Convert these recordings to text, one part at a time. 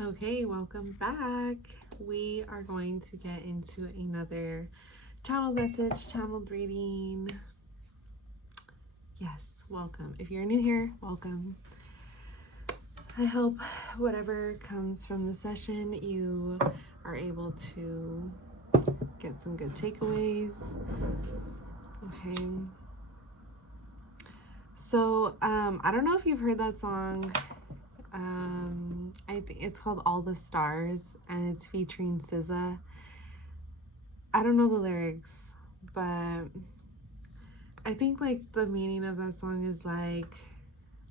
Okay, welcome back. We are going to get into another channeled message, channeled reading. Yes, welcome. If you're new here, welcome. I hope whatever comes from the session, you are able to get some good takeaways. Okay. So, I don't know if you've heard that song. I think it's called All the Stars, and it's featuring SZA. I don't know the lyrics, but I think like the meaning of that song is like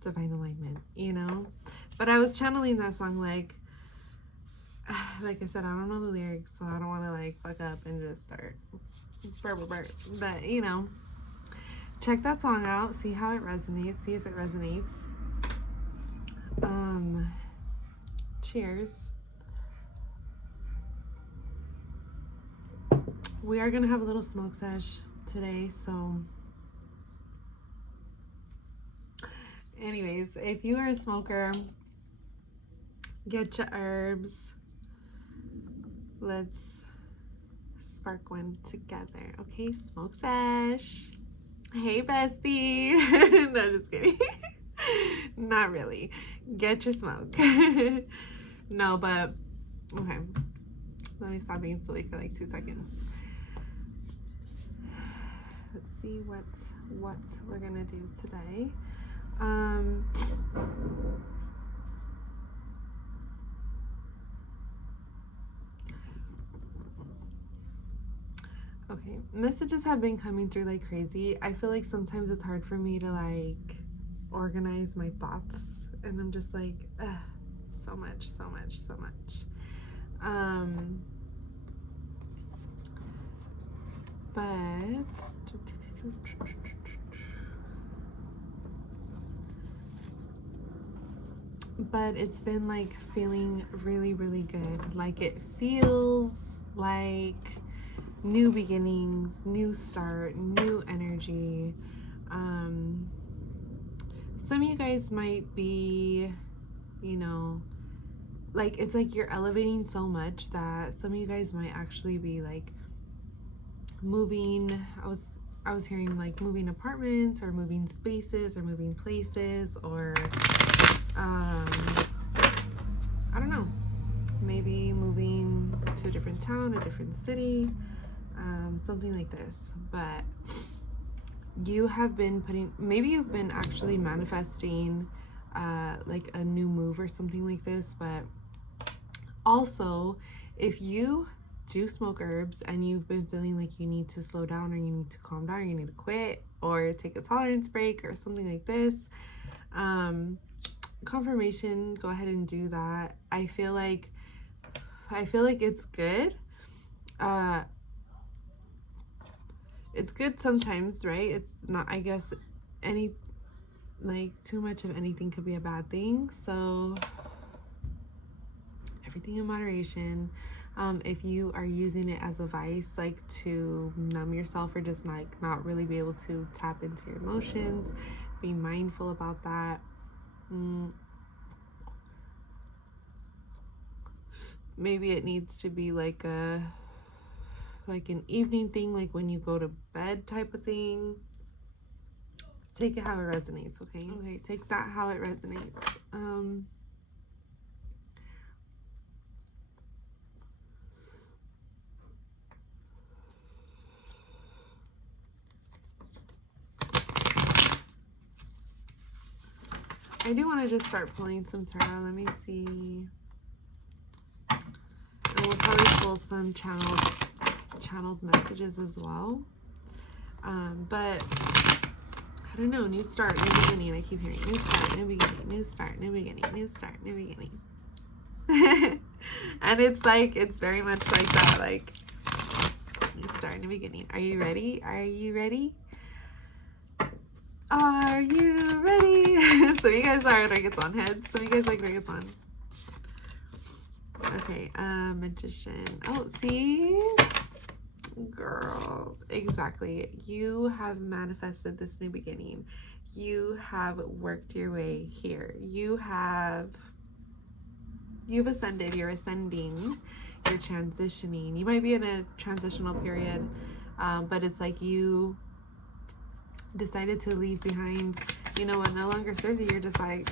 divine alignment, you know? But I was channeling that song like I said, I don't know the lyrics, so I don't want to like fuck up and just start but you know, check that song out, see how it resonates, see if it resonates. Cheers. We are gonna have a little smoke sesh today, so anyways, if you are a smoker, get your herbs. Let's spark one together. Okay, smoke sesh. Hey bestie. No, just kidding. Not really. Get your smoke. No, but okay, let me stop being silly for like 2 seconds. Let's see what we're gonna do today. Okay, messages have been coming through like crazy. I feel like sometimes it's hard for me to like organize my thoughts, and I'm just like, so much. But it's been like feeling really good. Like it feels like new beginnings, new start, new energy. Some of you guys might be, you know, like it's like you're elevating so much that some of you guys might actually be like moving. I was hearing like moving apartments or moving spaces or moving places, or I don't know, maybe moving to a different town, a different city, something like this. But you have been maybe you've been actually manifesting like a new move or something like this. But also, if you do smoke herbs and you've been feeling like you need to slow down, or you need to calm down, or you need to quit or take a tolerance break or something like this, confirmation, go ahead and do that. I feel like it's good. It's good sometimes, right? It's not, I guess, any like too much of anything could be a bad thing, so everything in moderation. If you are using it as a vice, like to numb yourself or just like not really be able to tap into your emotions, be mindful about that. Maybe it needs to be like an evening thing, like when you go to bed type of thing. Take it how it resonates, okay? Okay, take that how it resonates. I do want to just start pulling some tarot. Let me see. And we'll probably pull some channeled messages as well. But I don't know, new start, new beginning. I keep hearing new start, new beginning, new start, new beginning, new start, new beginning. And it's like, it's very much like that, like new start, new beginning. Are you ready? Are you ready? Are you ready? Some of you guys are reggaeton heads. Some of you guys like reggaeton. Okay, magician. Oh, see? Girl, exactly. You have manifested this new beginning. You have worked your way here. You have You've ascended, you're ascending, you're transitioning. You might be in a transitional period, but it's like you decided to leave behind, you know, what no longer serves you. You're just like,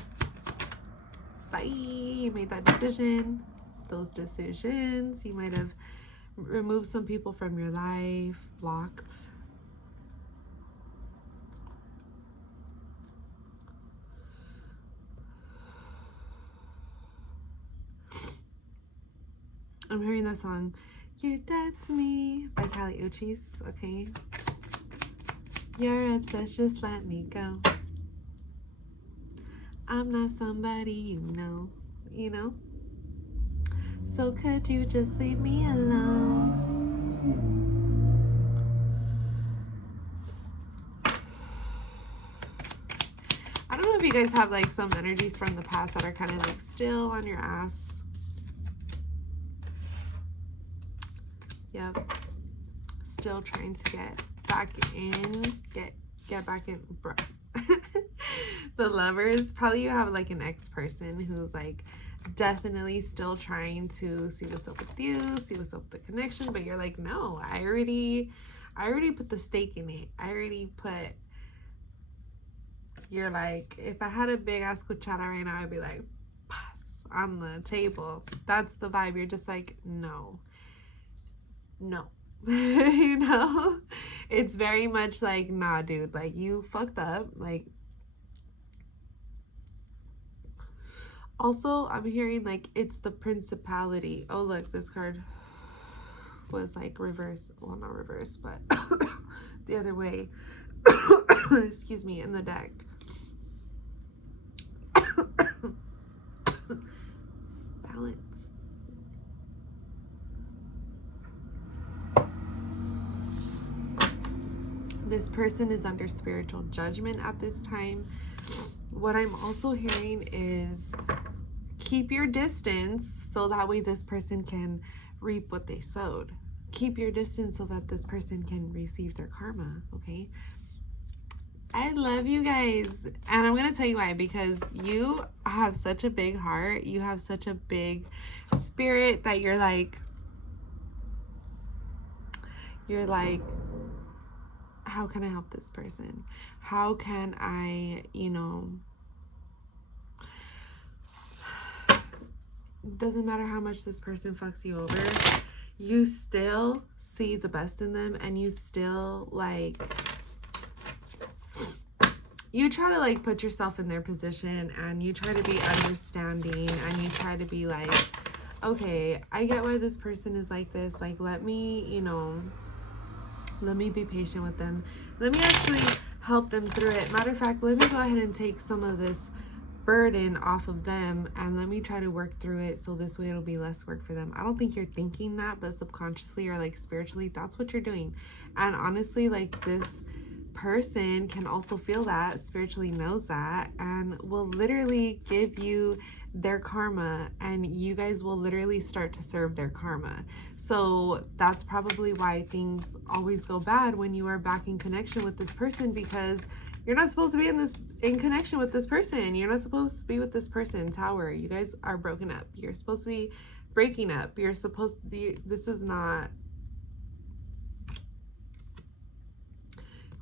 bye. You made that decision. Those decisions, you might have removed some people from your life, blocked. I'm hearing that song, You're Dead to Me by Kali Uchis, okay? You're obsessed, just let me go. I'm not somebody you know. So could you just leave me alone? I don't know if you guys have like some energies from the past that are kind of like still on your ass. Yep. Still trying to get back in. Get back in. Bro. The Lovers. Probably you have like an ex-person who's like definitely still trying to see what's up with you, see what's up with the connection, but you're like, no, I already put the stake in it. You're like, if I had a big ass cuchara right now, I'd be like, pass on the table. That's the vibe. You're just like, no. You know, it's very much like, nah, dude, like you fucked up. Like, also I'm hearing like it's the principality. Oh look, this card was like reverse, well not reverse, but the other way. Excuse me, in the deck. Balance. This person is under spiritual judgment at this time. What I'm also hearing is keep your distance so that way this person can reap what they sowed. Keep your distance so that this person can receive their karma, okay? I love you guys. And I'm going to tell you why. Because you have such a big heart. You have such a big spirit that you're like, how can I help this person? How can I, doesn't matter how much this person fucks you over, you still see the best in them, and you still like, you try to like put yourself in their position, and you try to be understanding, and you try to be like, okay, I get why this person is like this, like let me be patient with them. Let me actually help them through it. Matter of fact, let me go ahead and take some of this burden off of them, and let me try to work through it so this way it'll be less work for them. I don't think you're thinking that, but subconsciously or like spiritually, that's what you're doing. And honestly, like this person can also feel that, spiritually knows that, and will literally give you their karma, and you guys will literally start to serve their karma. So that's probably why things always go bad when you are back in connection with this person, because you're not supposed to be in connection with this person. You're not supposed to be with this person. Tower, you guys are broken up. You're supposed to be breaking up. You're supposed to be, this is not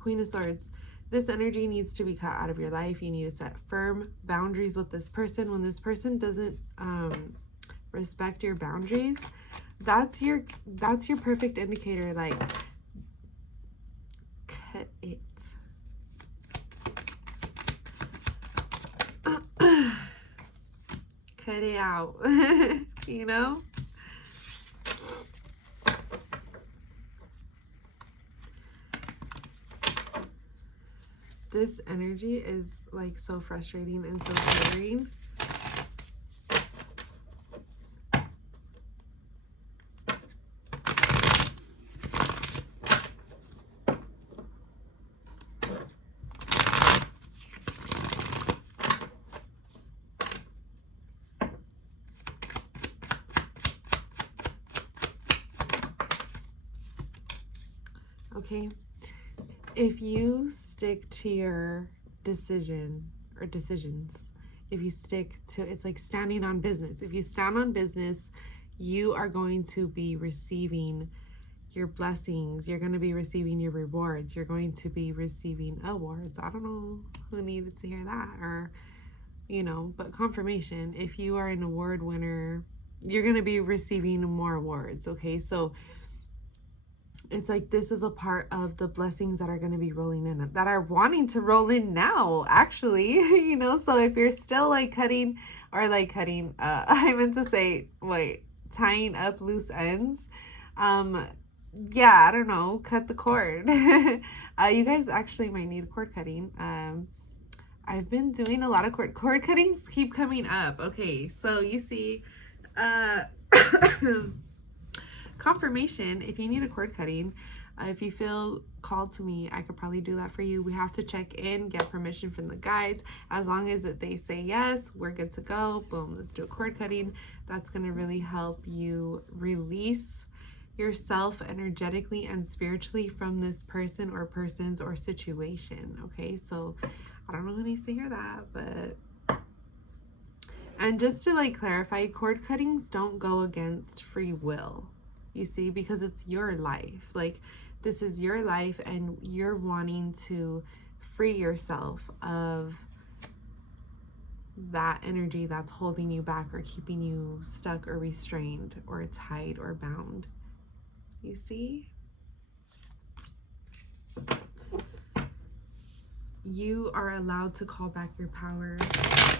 Queen of Swords. This energy needs to be cut out of your life. You need to set firm boundaries with this person. When this person doesn't respect your boundaries, that's your perfect indicator. Like, cut it. Cut it out. You know? This energy is like so frustrating and so tiring. Okay, if you stick to your decision or decisions if you stick to, it's like standing on business. If you stand on business, you are going to be receiving your blessings. You're going to be receiving your rewards. You're going to be receiving awards. I don't know who needed to hear that, or, you know, but confirmation. If you are an award winner, you're going to be receiving more awards. Okay. So it's like, this is a part of the blessings that are going to be rolling in, that are wanting to roll in now, actually, you know. So if you're still like cutting, I meant to say, wait, tying up loose ends, yeah, I don't know, cut the cord. You guys actually might need cord cutting. I've been doing a lot of cord cuttings keep coming up. Okay, so you see, confirmation, if you need a cord cutting, if you feel called to me, I could probably do that for you. We have to check in, get permission from the guides. As long as they say yes, we're good to go. Boom, let's do a cord cutting. That's going to really help you release yourself energetically and spiritually from this person or persons or situation. Okay, so I don't know who needs to hear that, but, and just to like clarify, cord cuttings don't go against free will. You see, because it's your life. Like, this is your life, and you're wanting to free yourself of that energy that's holding you back or keeping you stuck or restrained or tied or bound. You see? You are allowed to call back your power.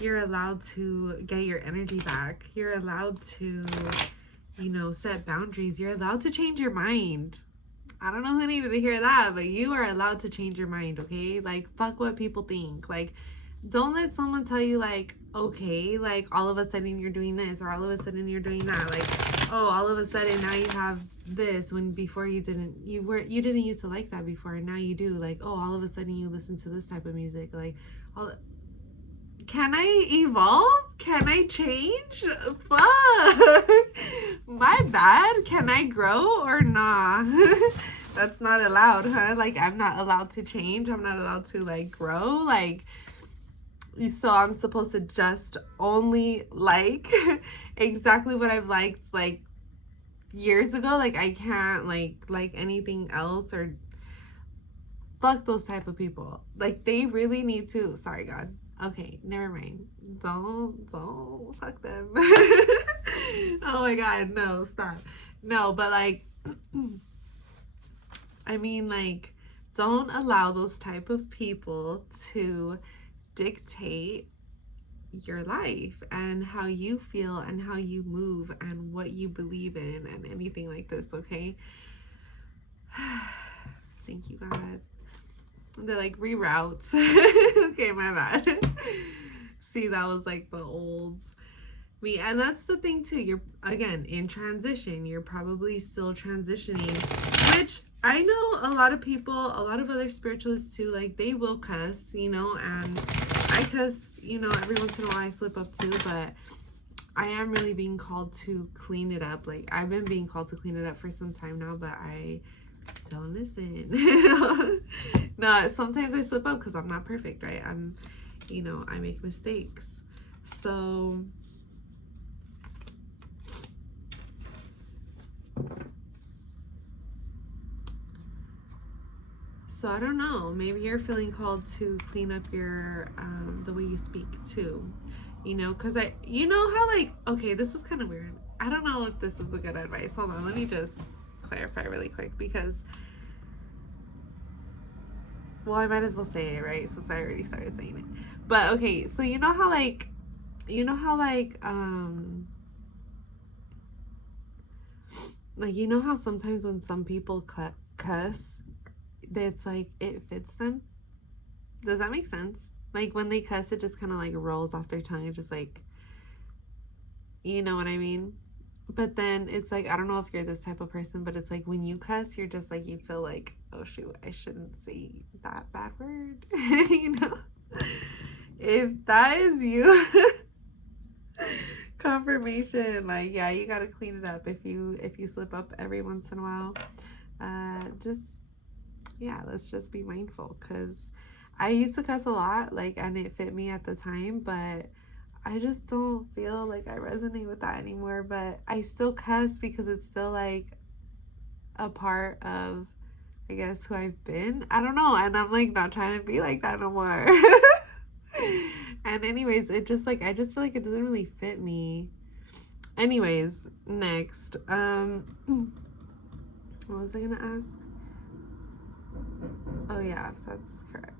You're allowed to get your energy back. You're allowed to, you know, set boundaries. You're allowed to change your mind. I don't know who needed to hear that, but you are allowed to change your mind, okay? Like, fuck what people think. Like, don't let someone tell you, like, okay, like, all of a sudden you're doing this, or all of a sudden you're doing that. Like, oh, all of a sudden now you have this, when before you didn't used to like that before, and now you do. Like, oh, all of a sudden you listen to this type of music. Like, can I evolve? Can I change? Fuck. My bad. Can I grow or nah? That's not allowed, huh? Like, I'm not allowed to change. I'm not allowed to, like, grow. Like, so I'm supposed to just only like exactly what I've liked, like, years ago. Like, I can't like anything else, or fuck those type of people. Like, they really need to, sorry God, okay, never mind, don't fuck them. Oh my God, no, stop. No, but like I mean, like, don't allow those type of people to dictate your life and how you feel and how you move and what you believe in and anything like this, okay? Thank you, God. They're like, reroute. Okay, my bad. See, that was like the old me. And that's the thing too. You're, again, in transition. You're probably still transitioning, which I know a lot of people, a lot of other spiritualists too, like, they will cuss, you know, and I cuss, you know, every once in a while. I slip up too, but I am really being called to clean it up. Like, I've been being called to clean it up for some time now, but I don't listen. No, sometimes I slip up because I'm not perfect, right? You know, I make mistakes. So I don't know, maybe you're feeling called to clean up your the way you speak too, you know, because you know how, like, okay, this is kind of weird. I don't know if this is a good advice. Hold on, let me just clarify really quick, because, well, I might as well say it, right, since I already started saying it. But okay, so you know how like you know how sometimes when some people cuss, it's like it fits them. Does that make sense? Like, when they cuss, it just kind of like rolls off their tongue. It just, like, you know what I mean? But then it's like, I don't know if you're this type of person, but it's like when you cuss, you're just like, you feel like, oh shoot, I shouldn't say that bad word. You know, if that is you, confirmation. Like, yeah, you gotta clean it up if you slip up every once in a while. Just, yeah, let's just be mindful, because I used to cuss a lot, like, and it fit me at the time, but I just don't feel like I resonate with that anymore, but I still cuss because it's still like a part of, I guess, who I've been. I don't know, and I'm like not trying to be like that no more. And anyways, it just like I just feel like it doesn't really fit me. Anyways, next. What was I gonna ask? Oh yeah, that's correct.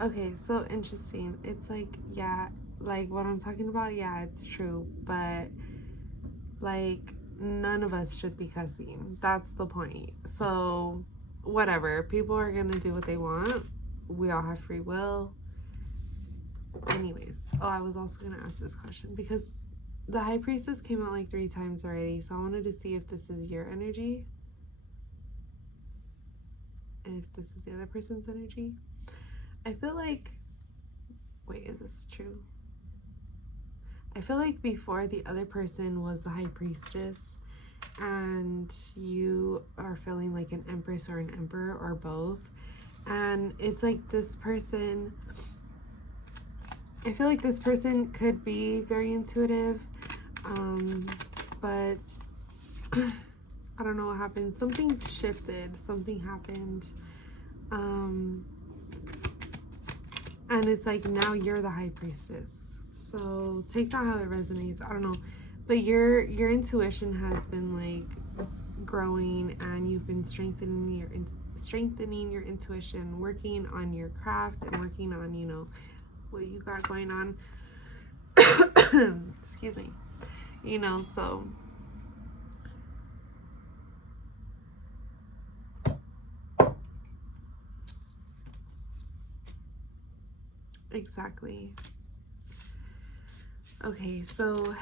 Okay, so interesting. It's like, yeah, like what I'm talking about, yeah, it's true, but like none of us should be cussing. That's the point. So, whatever. People are gonna do what they want. We all have free will. Anyways, oh, I was also gonna ask this question because the High Priestess came out like 3 times already, so I wanted to see if this is your energy and if this is the other person's energy. I feel like, wait, is this true? I feel like before the other person was the High Priestess and you are feeling like an Empress or an Emperor or both. And it's like this person, I feel like this person could be very intuitive, but I don't know what happened. Something shifted, something happened. And it's like now you're the High Priestess. So take that how it resonates. I don't know. But your intuition has been like growing, and you've been strengthening your intuition, working on your craft and working on, you know, what you got going on. Excuse me. You know, so exactly. Okay, so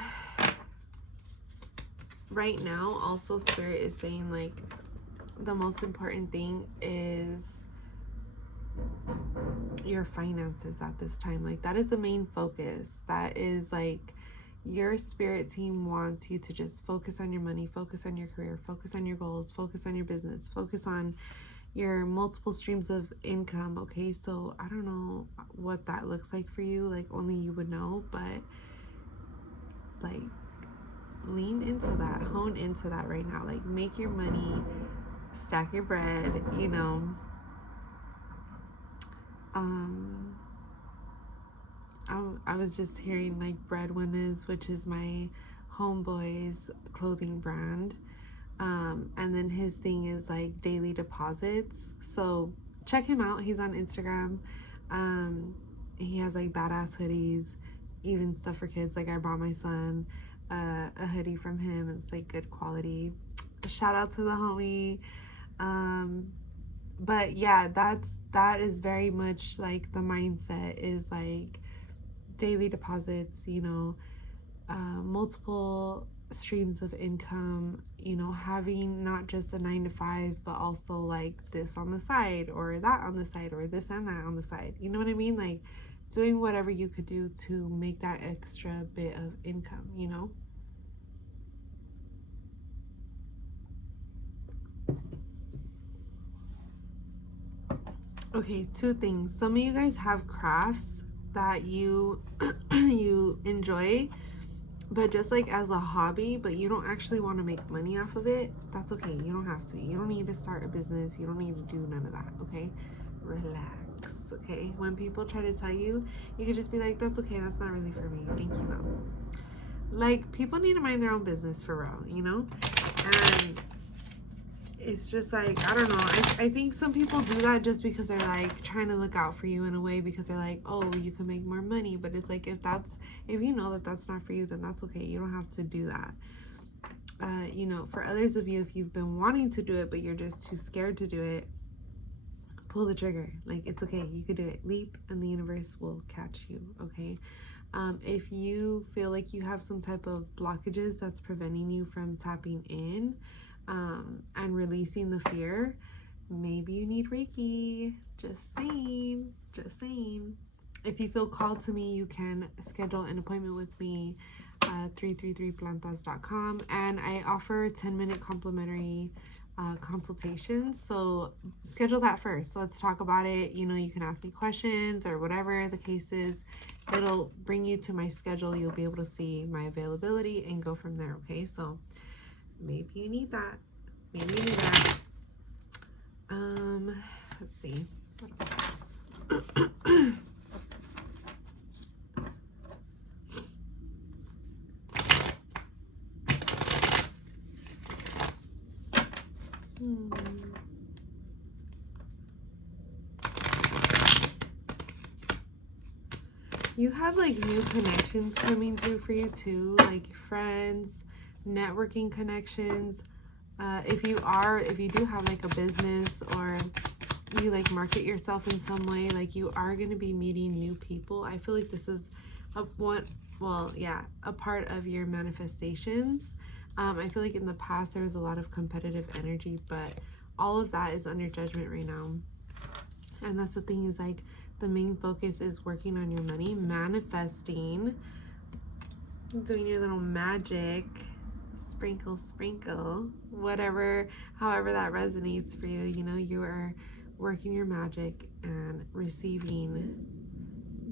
right now also Spirit is saying like the most important thing is your finances at this time. Like that is the main focus. That is like your spirit team wants you to just focus on your money, focus on your career, focus on your goals, focus on your business, focus on your multiple streams of income. Okay, so I don't know what that looks like for you, like only you would know, but like lean into that, hone into that right now. Like make your money, stack your bread, you know. I was just hearing like Breadwinners, which is my homeboy's clothing brand, and then his thing is like daily deposits. So check him out. He's on Instagram. He has like badass hoodies, even stuff for kids. Like I bought my son a hoodie from him, and it's like good quality. Shout out to the homie. But yeah, that is very much like the mindset is like daily deposits, you know, multiple streams of income, you know, having not just a 9 to 5, but also like this on the side or that on the side or this and that on the side. You know what I mean? Like doing whatever you could do to make that extra bit of income, you know? Okay, 2 things. Some of you guys have crafts that you you enjoy, but just like as a hobby, but you don't actually want to make money off of it. That's okay. You don't have to. You don't need to start a business. You don't need to do none of that. Okay, relax. Okay, when people try to tell you, you could just be like, that's okay, that's not really for me, thank you though. Like people need to mind their own business for real, you know. And it's just like, I don't know, I think some people do that just because they're like trying to look out for you in a way, because they're like, oh, you can make more money. But it's like, if you know that that's not for you, then that's okay. You don't have to do that. You know, for others of you, if you've been wanting to do it but you're just too scared to do it, pull the trigger. Like it's okay, you could do it. Leap and the universe will catch you. Okay. If you feel like you have some type of blockages that's preventing you from tapping in and releasing the fear, maybe you need Reiki. Just saying. If you feel called to me, you can schedule an appointment with me at 333plantas.com, and I offer 10-minute complimentary consultations. So schedule that first. Let's talk about it. You know, you can ask me questions or whatever the case is. It'll bring you to my schedule. You'll be able to see my availability and go from there. Okay, so maybe you need that. Maybe you need that. Let's see. What else? You have like new connections coming through for you too, like friends, networking connections. If you do have like a business or you like market yourself in some way, like you are going to be meeting new people. I feel like this is a part of your manifestations. I feel like in the past there was a lot of competitive energy, but all of that is under judgment right now. And that's the thing, is like the main focus is working on your money, manifesting, doing your little magic, sprinkle, sprinkle, whatever, however that resonates for you. You know, you are working your magic and receiving.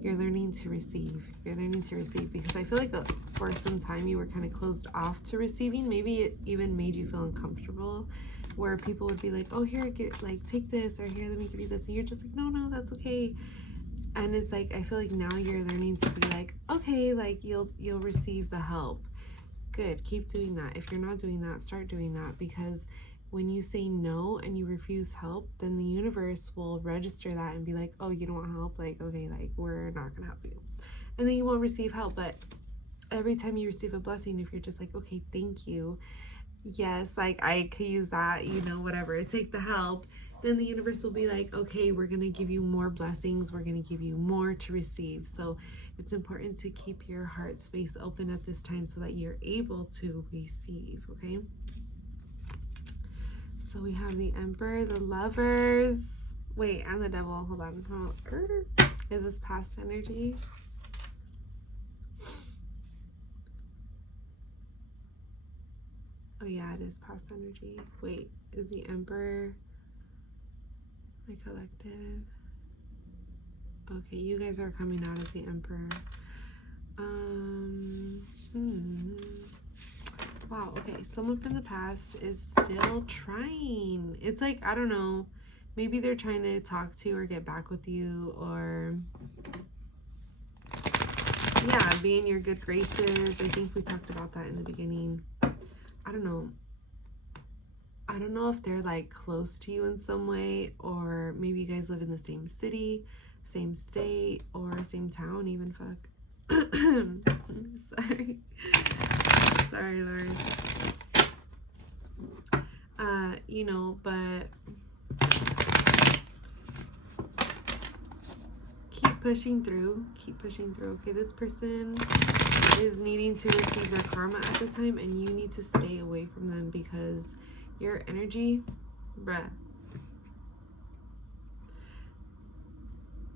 You're learning to receive. You're learning to receive, because I feel like for some time you were kind of closed off to receiving. Maybe it even made you feel uncomfortable, where people would be like, oh, here, take this, or here, let me give you this, and you're just like, no, that's okay. And it's like, I feel like now you're learning to be like, okay, like you'll receive the help. Good, keep doing that. If you're not doing that, start doing that, because when you say no and you refuse help, then the universe will register that and be like, oh, you don't want help? Like, okay, like we're not gonna help you. And then you won't receive help. But every time you receive a blessing, if you're just like, okay, thank you, yes, like I could use that, you know, whatever, take the help, then the universe will be like, okay, we're gonna give you more blessings, we're gonna give you more to receive. So it's important to keep your heart space open at this time so that you're able to receive. Okay, so we have the Emperor, the Lovers, wait, and the Devil. Hold on. Is this past energy? Oh yeah, it is past energy. Wait, is the Emperor my collective? Okay, you guys are coming out as the Emperor. Wow, okay, someone from the past is still trying. It's like, I don't know, maybe they're trying to talk to or get back with you, or yeah, be in your good graces. I think we talked about that in the beginning. I don't know if they're like close to you in some way, or maybe you guys live in the same city, same state, or same town even. Fuck. Sorry, Lord. You know, but keep pushing through. Okay, this person is needing to receive their karma at the time, and you need to stay away from them, because your energy, bruh,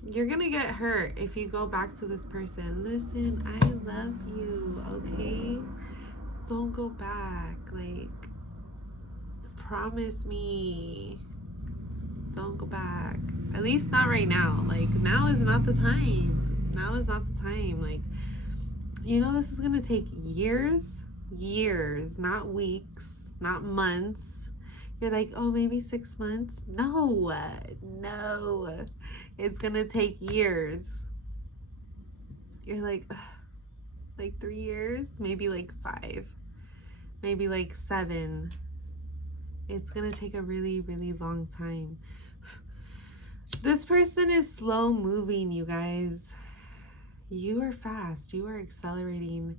you're gonna get hurt if you go back to this person. Listen, I love you, okay? Don't go back. Like, promise me, don't go back. At least not right now. Like, now is not the time. Like, you know, this is gonna take years, not weeks, not months. You're like, oh, maybe 6 months. No, it's gonna take years. You're like 3 years, maybe like 5, maybe like 7. It's gonna take a really, really long time. This person is slow moving, you guys. You are fast. You are accelerating.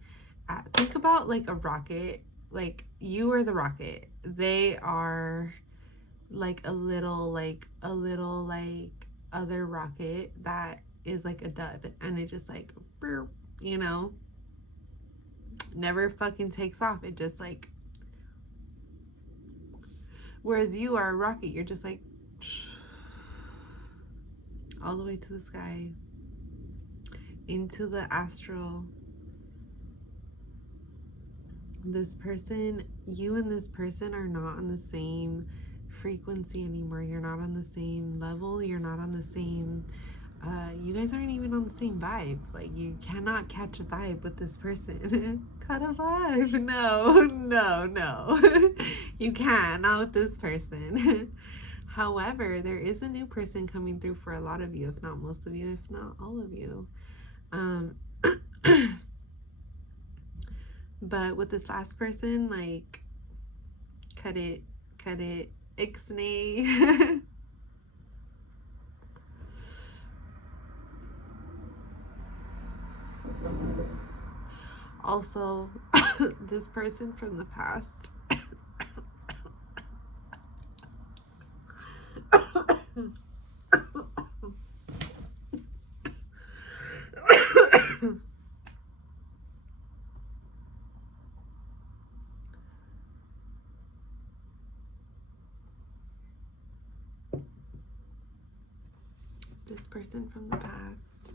Think about like a rocket. Like, you are the rocket. They are like a little other rocket that is like a dud, and it just like, you know, never fucking takes off. It just like, whereas you are a rocket, you're just like all the way to the sky, into the astral. This person, you and this person are not on the same frequency anymore. You're not on the same level. You're not on the same, you guys aren't even on the same vibe. Like, you cannot catch a vibe with this person. Cut a vibe. No, no, no. You can, not with this person. However, there is a new person coming through for a lot of you, if not most of you, if not all of you. But with this last person, like, cut it, ixnay. Also, this person from the past. This person from the past,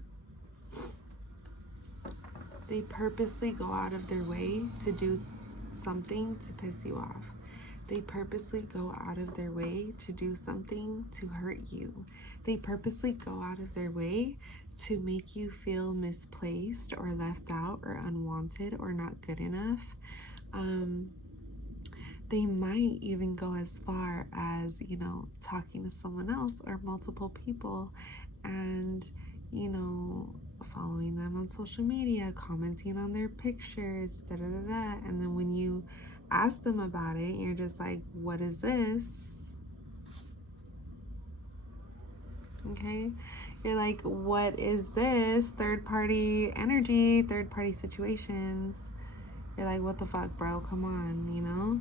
they purposely go out of their way to do something to piss you off. They purposely go out of their way to do something to hurt you. They purposely go out of their way to make you feel misplaced or left out or unwanted or not good enough. They might even go as far as, you know, talking to someone else or multiple people and, you know, following them on social media, commenting on their pictures, and then when you ask them about it, you're just like, what is this? Okay, you're like, what is this? Third party energy, third party situations. You're like, what the fuck, bro? Come on, you know?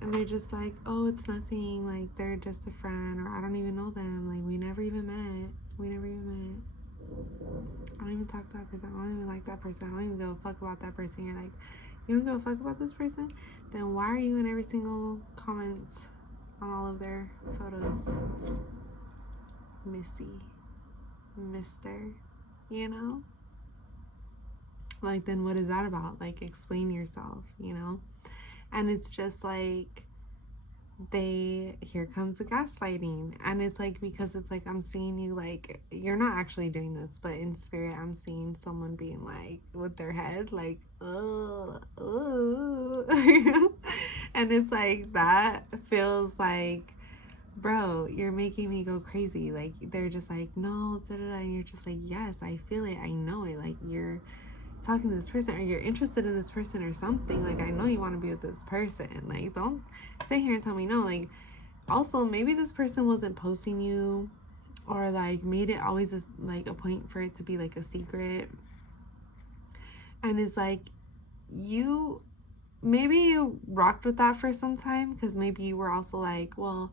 And they're just like, oh, it's nothing, like, they're just a friend, or I don't even know them, like, we never even met. I don't even talk to that person, I don't even like that person, I don't even give a fuck about that person. You're like, you don't give a fuck about this person? Then why are you in every single comment on all of their photos? Missy, Mr., you know? Like, then what is that about? Like, explain yourself, you know? And it's just like, here comes the gaslighting. And it's like, because it's like, I'm seeing you, like, you're not actually doing this, but in spirit, I'm seeing someone being like, with their head, like, oh. And it's like, that feels like, bro, you're making me go crazy. Like, they're just like, no, and you're just like, yes, I feel it, I know it. Like, you're talking to this person, or you're interested in this person or something. Like, I know you want to be with this person. Like, don't sit here and tell me no. Like, also, maybe this person wasn't posting you, or like made it always like a point for it to be like a secret. And it's like, maybe you rocked with that for some time, because maybe you were also like, well,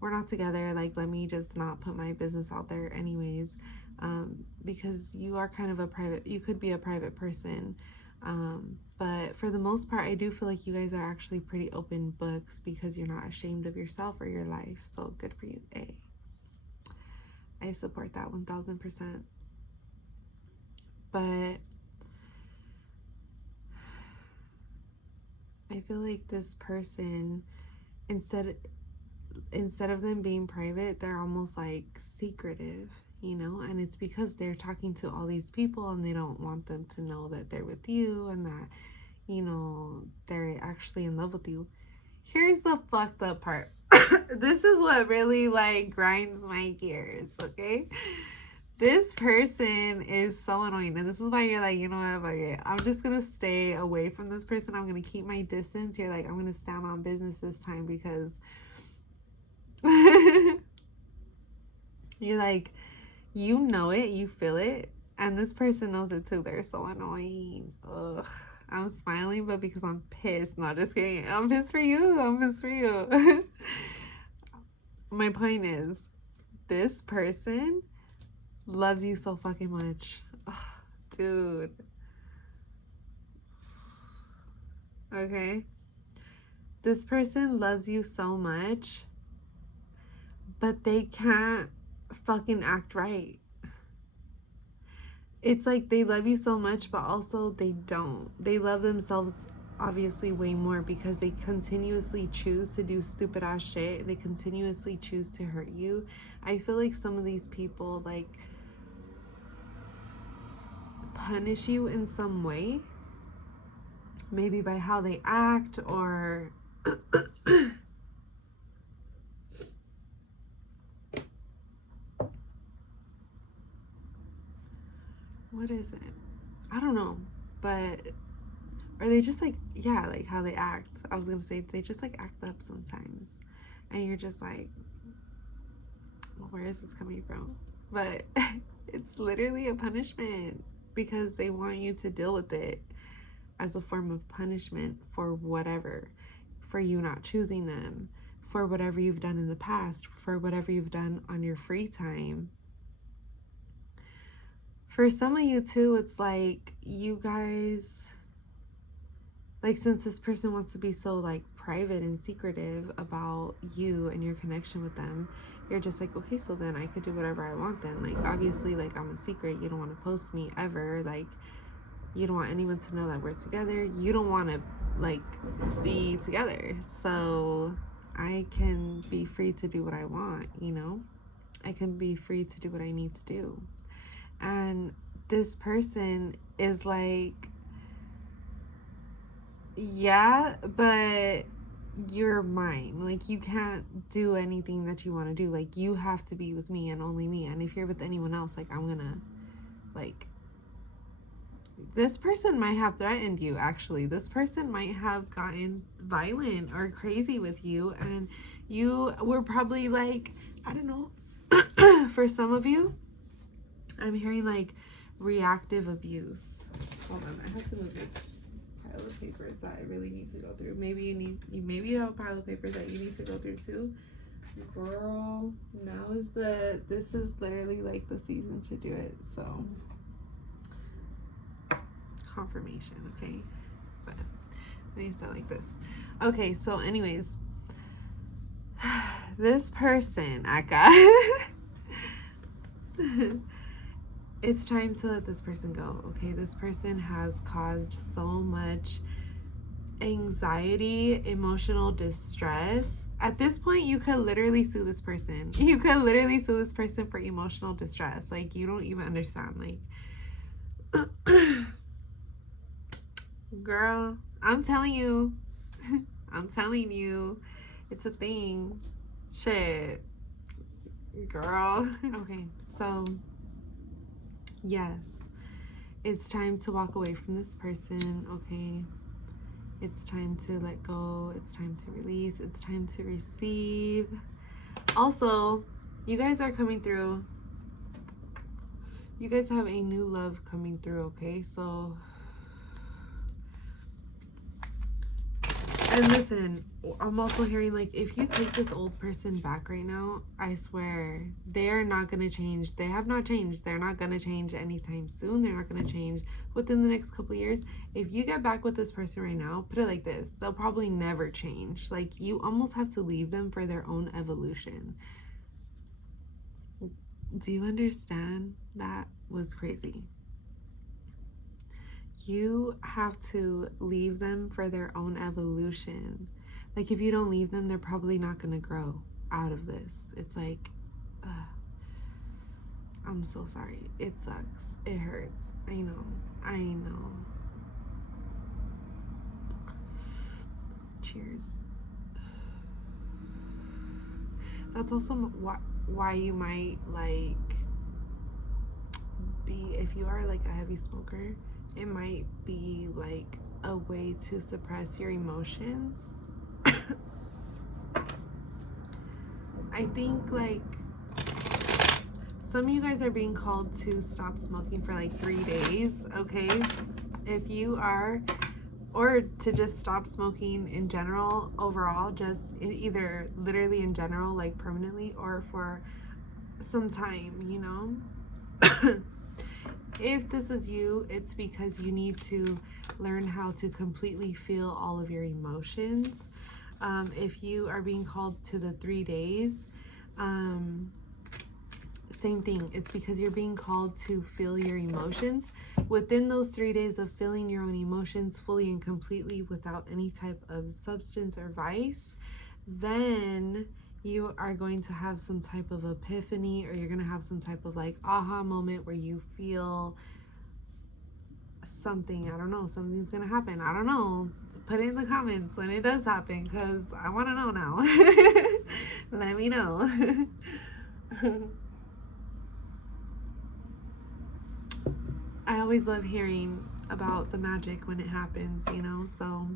we're not together, like, let me just not put my business out there anyways. Because you are kind of you could be a private person. But for the most part, I do feel like you guys are actually pretty open books, because you're not ashamed of yourself or your life. So good for you. I support that 1000%. But I feel like this person, instead of them being private, they're almost like secretive, you know? And it's because they're talking to all these people and they don't want them to know that they're with you and that, you know, they're actually in love with you. Here's the fucked up part. This is what really, like, grinds my gears, okay? This person is so annoying, and this is why you're like, you know what, fuck it, I'm just gonna stay away from this person. I'm gonna keep my distance. You're like, I'm gonna stand on business this time, because you're like, you know it, you feel it, and this person knows it too. They're so annoying. Ugh. I'm smiling, but because I'm pissed. Not just kidding. I'm pissed for you. My point is, this person loves you so fucking much. Ugh, dude. Okay? This person loves you so much, but they can't fucking act right. It's like they love you so much, but also they don't. They love themselves obviously way more because they continuously choose to do stupid ass shit. They continuously choose to hurt you. I feel like some of these people like punish you in some way, maybe by how they act or what is it? I don't know, but or they just like, yeah, like how they act. I was gonna say they just like act up sometimes, and you're just like, well, where is this coming from? But it's literally a punishment because they want you to deal with it as a form of punishment for whatever, for you not choosing them, for whatever you've done in the past, for whatever you've done on your free time. For some of you too, it's like you guys, like since this person wants to be so like private and secretive about you and your connection with them, you're just like, okay, so then I could do whatever I want then. Like obviously, like I'm a secret, you don't want to post me ever, like you don't want anyone to know that we're together, you don't want to like be together, so I can be free to do what I want, you know, I can be free to do what I need to do. And this person is like, yeah, but you're mine. Like you can't do anything that you want to do. Like you have to be with me and only me. And if you're with anyone else, like I'm gonna, like, this person might have threatened you. Actually, this person might have gotten violent or crazy with you, and you were probably like, I don't know. For some of you, I'm hearing like reactive abuse. Hold on, I have to move this pile of papers that I really need to go through. Maybe you have a pile of papers that you need to go through too. Girl, this is literally like the season to do it. So confirmation, okay? But I need to start like this. Okay, so anyways, this person, it's time to let this person go, okay? This person has caused so much anxiety, emotional distress. At this point, you could literally sue this person. You could literally sue this person for emotional distress. Like, you don't even understand. Like, girl, I'm telling you. I'm telling you. It's a thing. Shit. Girl. Okay, so yes, it's time to walk away from this person, okay? It's time to let go. It's time to release. It's time to receive. Also, you guys are coming through. You guys have a new love coming through, okay? So, and listen, I'm also hearing like if you take this old person back right now, I swear they are not going to change. They have not changed. They're not going to change anytime soon. They're not going to change within the next couple years. If you get back with this person right now, put it like this, they'll probably never change. Like you almost have to leave them for their own evolution. Do you understand? That was crazy. You have to leave them for their own evolution. Like if you don't leave them, they're probably not going to grow out of this. It's like, I'm so sorry. It sucks. It hurts. I know. Cheers. That's also why you might like be, if you are like a heavy smoker, it might be like a way to suppress your emotions. I think like some of you guys are being called to stop smoking for like 3 days, okay? If you are, or to just stop smoking in general, overall, just either literally in general, like permanently, or for some time, you know? If this is you, it's because you need to learn how to completely feel all of your emotions. If you are being called to the 3 days, same thing. It's because you're being called to feel your emotions, within those 3 days of feeling your own emotions fully and completely without any type of substance or vice, then you are going to have some type of epiphany, or you're going to have some type of like aha moment where you feel something. I don't know, something's going to happen. I don't know. Put it in the comments when it does happen, because I want to know now. Let me know. I always love hearing about the magic when it happens, you know, so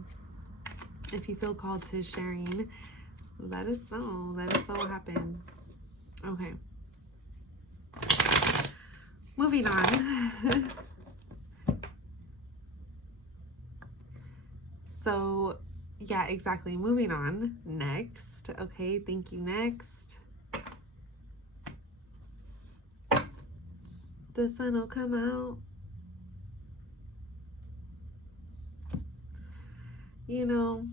if you feel called to sharing, let us know. Let us know what happened. Okay. Moving on. So, yeah, exactly. Moving on. Next. Okay, thank you. Next. The sun will come out. You know,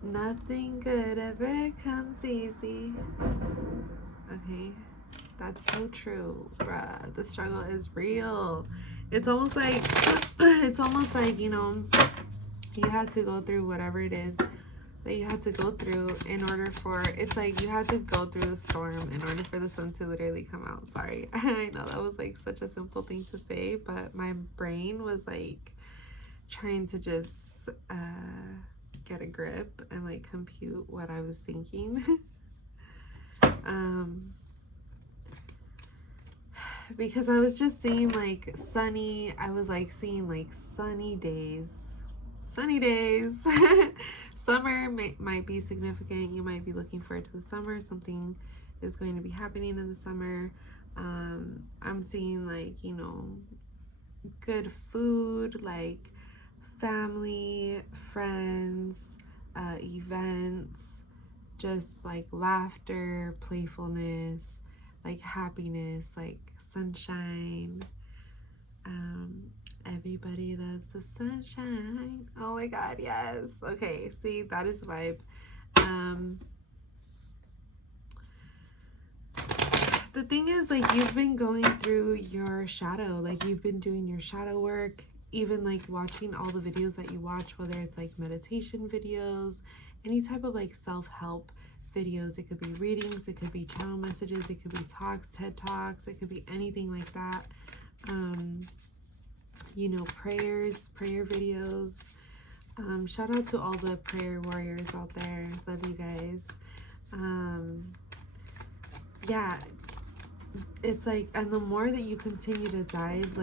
nothing good ever comes easy. Okay, that's so true, bruh. The struggle is real. It's almost like, you know, you had to go through whatever it is that you had to go through in order for, it's like you had to go through the storm in order for the sun to literally come out. Sorry. I know that was like such a simple thing to say, but my brain was like trying to just get a grip and like compute what I was thinking. Because I was just seeing like sunny, I was like seeing like sunny days. Summer might be significant. You might be looking forward to the summer. Something is going to be happening in the summer. I'm seeing like, you know, good food, like family, friends, events, just like laughter, playfulness, like happiness, like sunshine. Everybody loves the sunshine. Oh my god, yes. Okay, see, that is the vibe. The thing is, like, you've been going through your shadow, like you've been doing your shadow work, even like watching all the videos that you watch, whether it's like meditation videos, any type of like self-help videos. It could be readings, it could be channel messages, it could be talks, TED Talks, it could be anything like that. You know, prayer videos. Shout out to all the prayer warriors out there. Love you guys. Yeah, it's like, and the more that you continue to dive,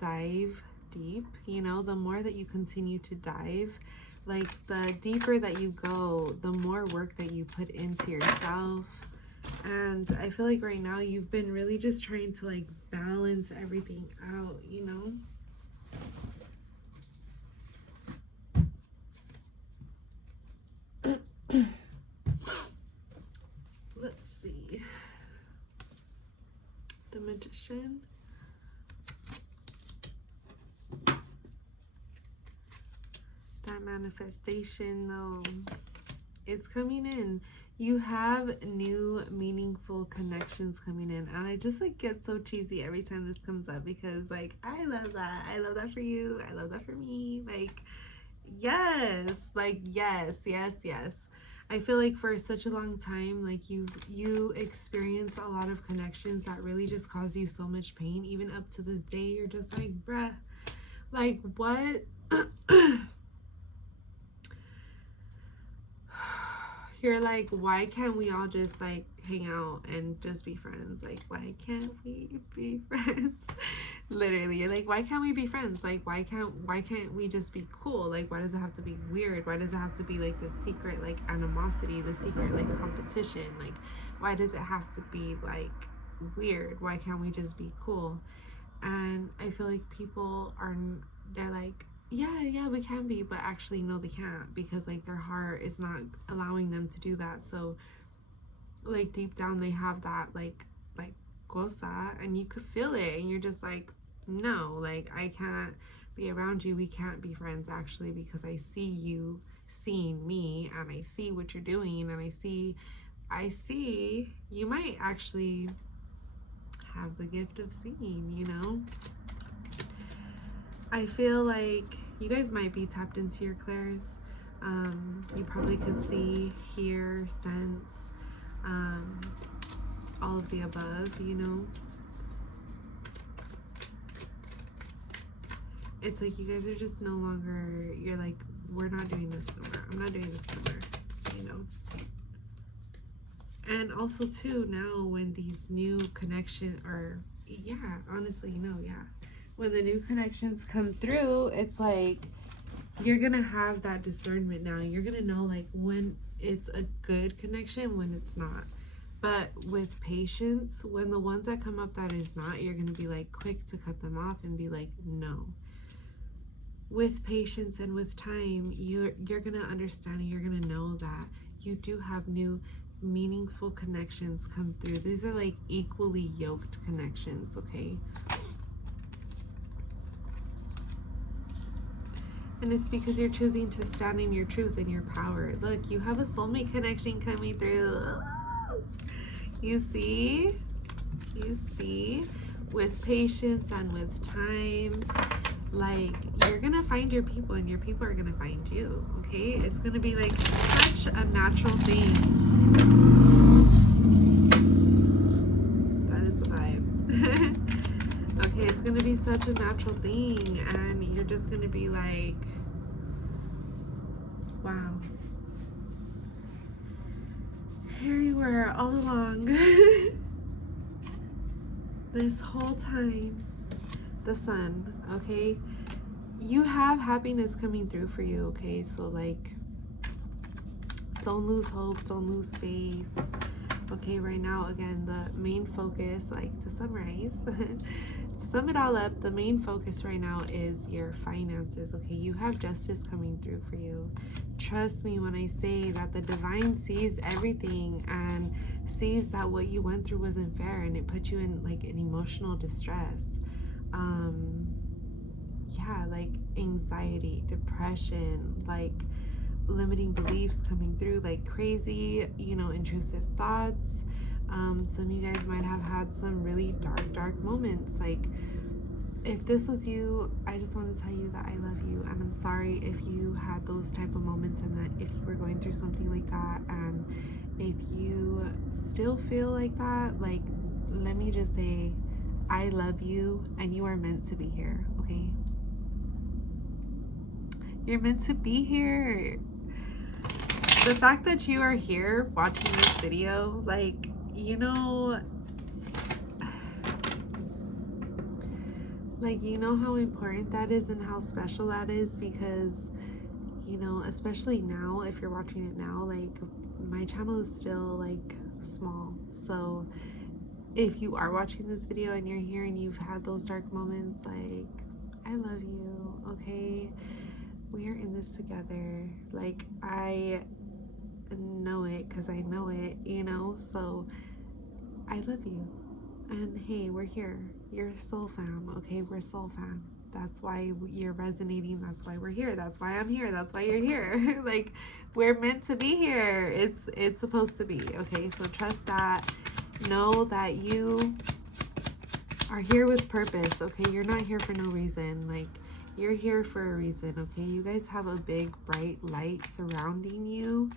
dive deep, you know, the more that you continue to dive, like the deeper that you go, the more work that you put into yourself. And I feel like right now you've been really just trying to like balance everything out, you know? Let's see. The Magician. That manifestation, though, it's coming in. You have new meaningful connections coming in, and I just like get so cheesy every time this comes up, because like I love that for you, I love that for me. Like, yes, like yes. I feel like for such a long time, like you experience a lot of connections that really just cause you so much pain. Even up to this day, you're just like, bruh, like what? You're like, why can't we all just like hang out and just be friends? Like, why can't we be friends? Literally, you're like, why can't we be friends? Like, why can't we just be cool? Like, why does it have to be weird? Why does it have to be like the secret like animosity, the secret like competition? Like, why does it have to be like weird? Why can't we just be cool? And I feel like people they're like, yeah, we can be, but actually no, they can't, because like their heart is not allowing them to do that. So like deep down they have that like cosa, and you could feel it, and you're just like, no, like I can't be around you, we can't be friends actually, because I see you seeing me, and I see what you're doing, and I see you might actually have the gift of seeing, you know. I feel like you guys might be tapped into your clairs. You probably could see, hear, sense, all of the above, you know. It's like you guys are just no longer, you're like, we're not doing this no more. I'm not doing this no more, you know. And also too, now when these new connection, or yeah, honestly, you know, yeah, when the new connections come through, it's like you're gonna have that discernment now. You're gonna know like when it's a good connection, when it's not. But with patience, when the ones that come up that is not, you're gonna be like quick to cut them off and be like, no. With patience and with time, you're gonna understand, and you're gonna know that you do have new meaningful connections come through. These are like equally yoked connections, okay? And it's because you're choosing to stand in your truth and your power. Look, you have a soulmate connection coming through. You see? You see? With patience and with time, like, you're gonna find your people, and your people are gonna find you, okay? It's gonna be like such a natural thing. That is the vibe. Okay, it's gonna be such a natural thing, and you're just gonna be like, wow, here you were all along. This whole time. The sun, okay? You have happiness coming through for you, okay? So like, don't lose hope, don't lose faith. Okay, right now, again, the main focus, like to summarize, sum it all up, the main focus right now is your finances, okay? You have justice coming through for you. Trust me when I say that the divine sees everything and sees that what you went through wasn't fair, and it put you in like an emotional distress. Yeah, like anxiety, depression, like limiting beliefs coming through like crazy, you know, intrusive thoughts. Some of you guys might have had some really dark moments. Like, if this was you, I just want to tell you that I love you, and I'm sorry if you had those type of moments, and that if you were going through something like that, and if you still feel like that, like, let me just say, I love you, and you are meant to be here, okay? You're meant to be here. The fact that you are here watching this video, like, you know, like, you know how important that is and how special that is, because, you know, especially now, if you're watching it now, like, my channel is still like small. So if you are watching this video and you're here and you've had those dark moments, like, I love you, okay? We are in this together. Like, I know it because I know it, you know? So I love you. And hey, we're here. You're soul fam, okay? We're soul fam. That's why you're resonating. That's why we're here. That's why I'm here. That's why you're here. Like, we're meant to be here. It's supposed to be, okay? So trust that. Know that you are here with purpose, okay? You're not here for no reason. Like, you're here for a reason, okay? You guys have a big, bright light surrounding you.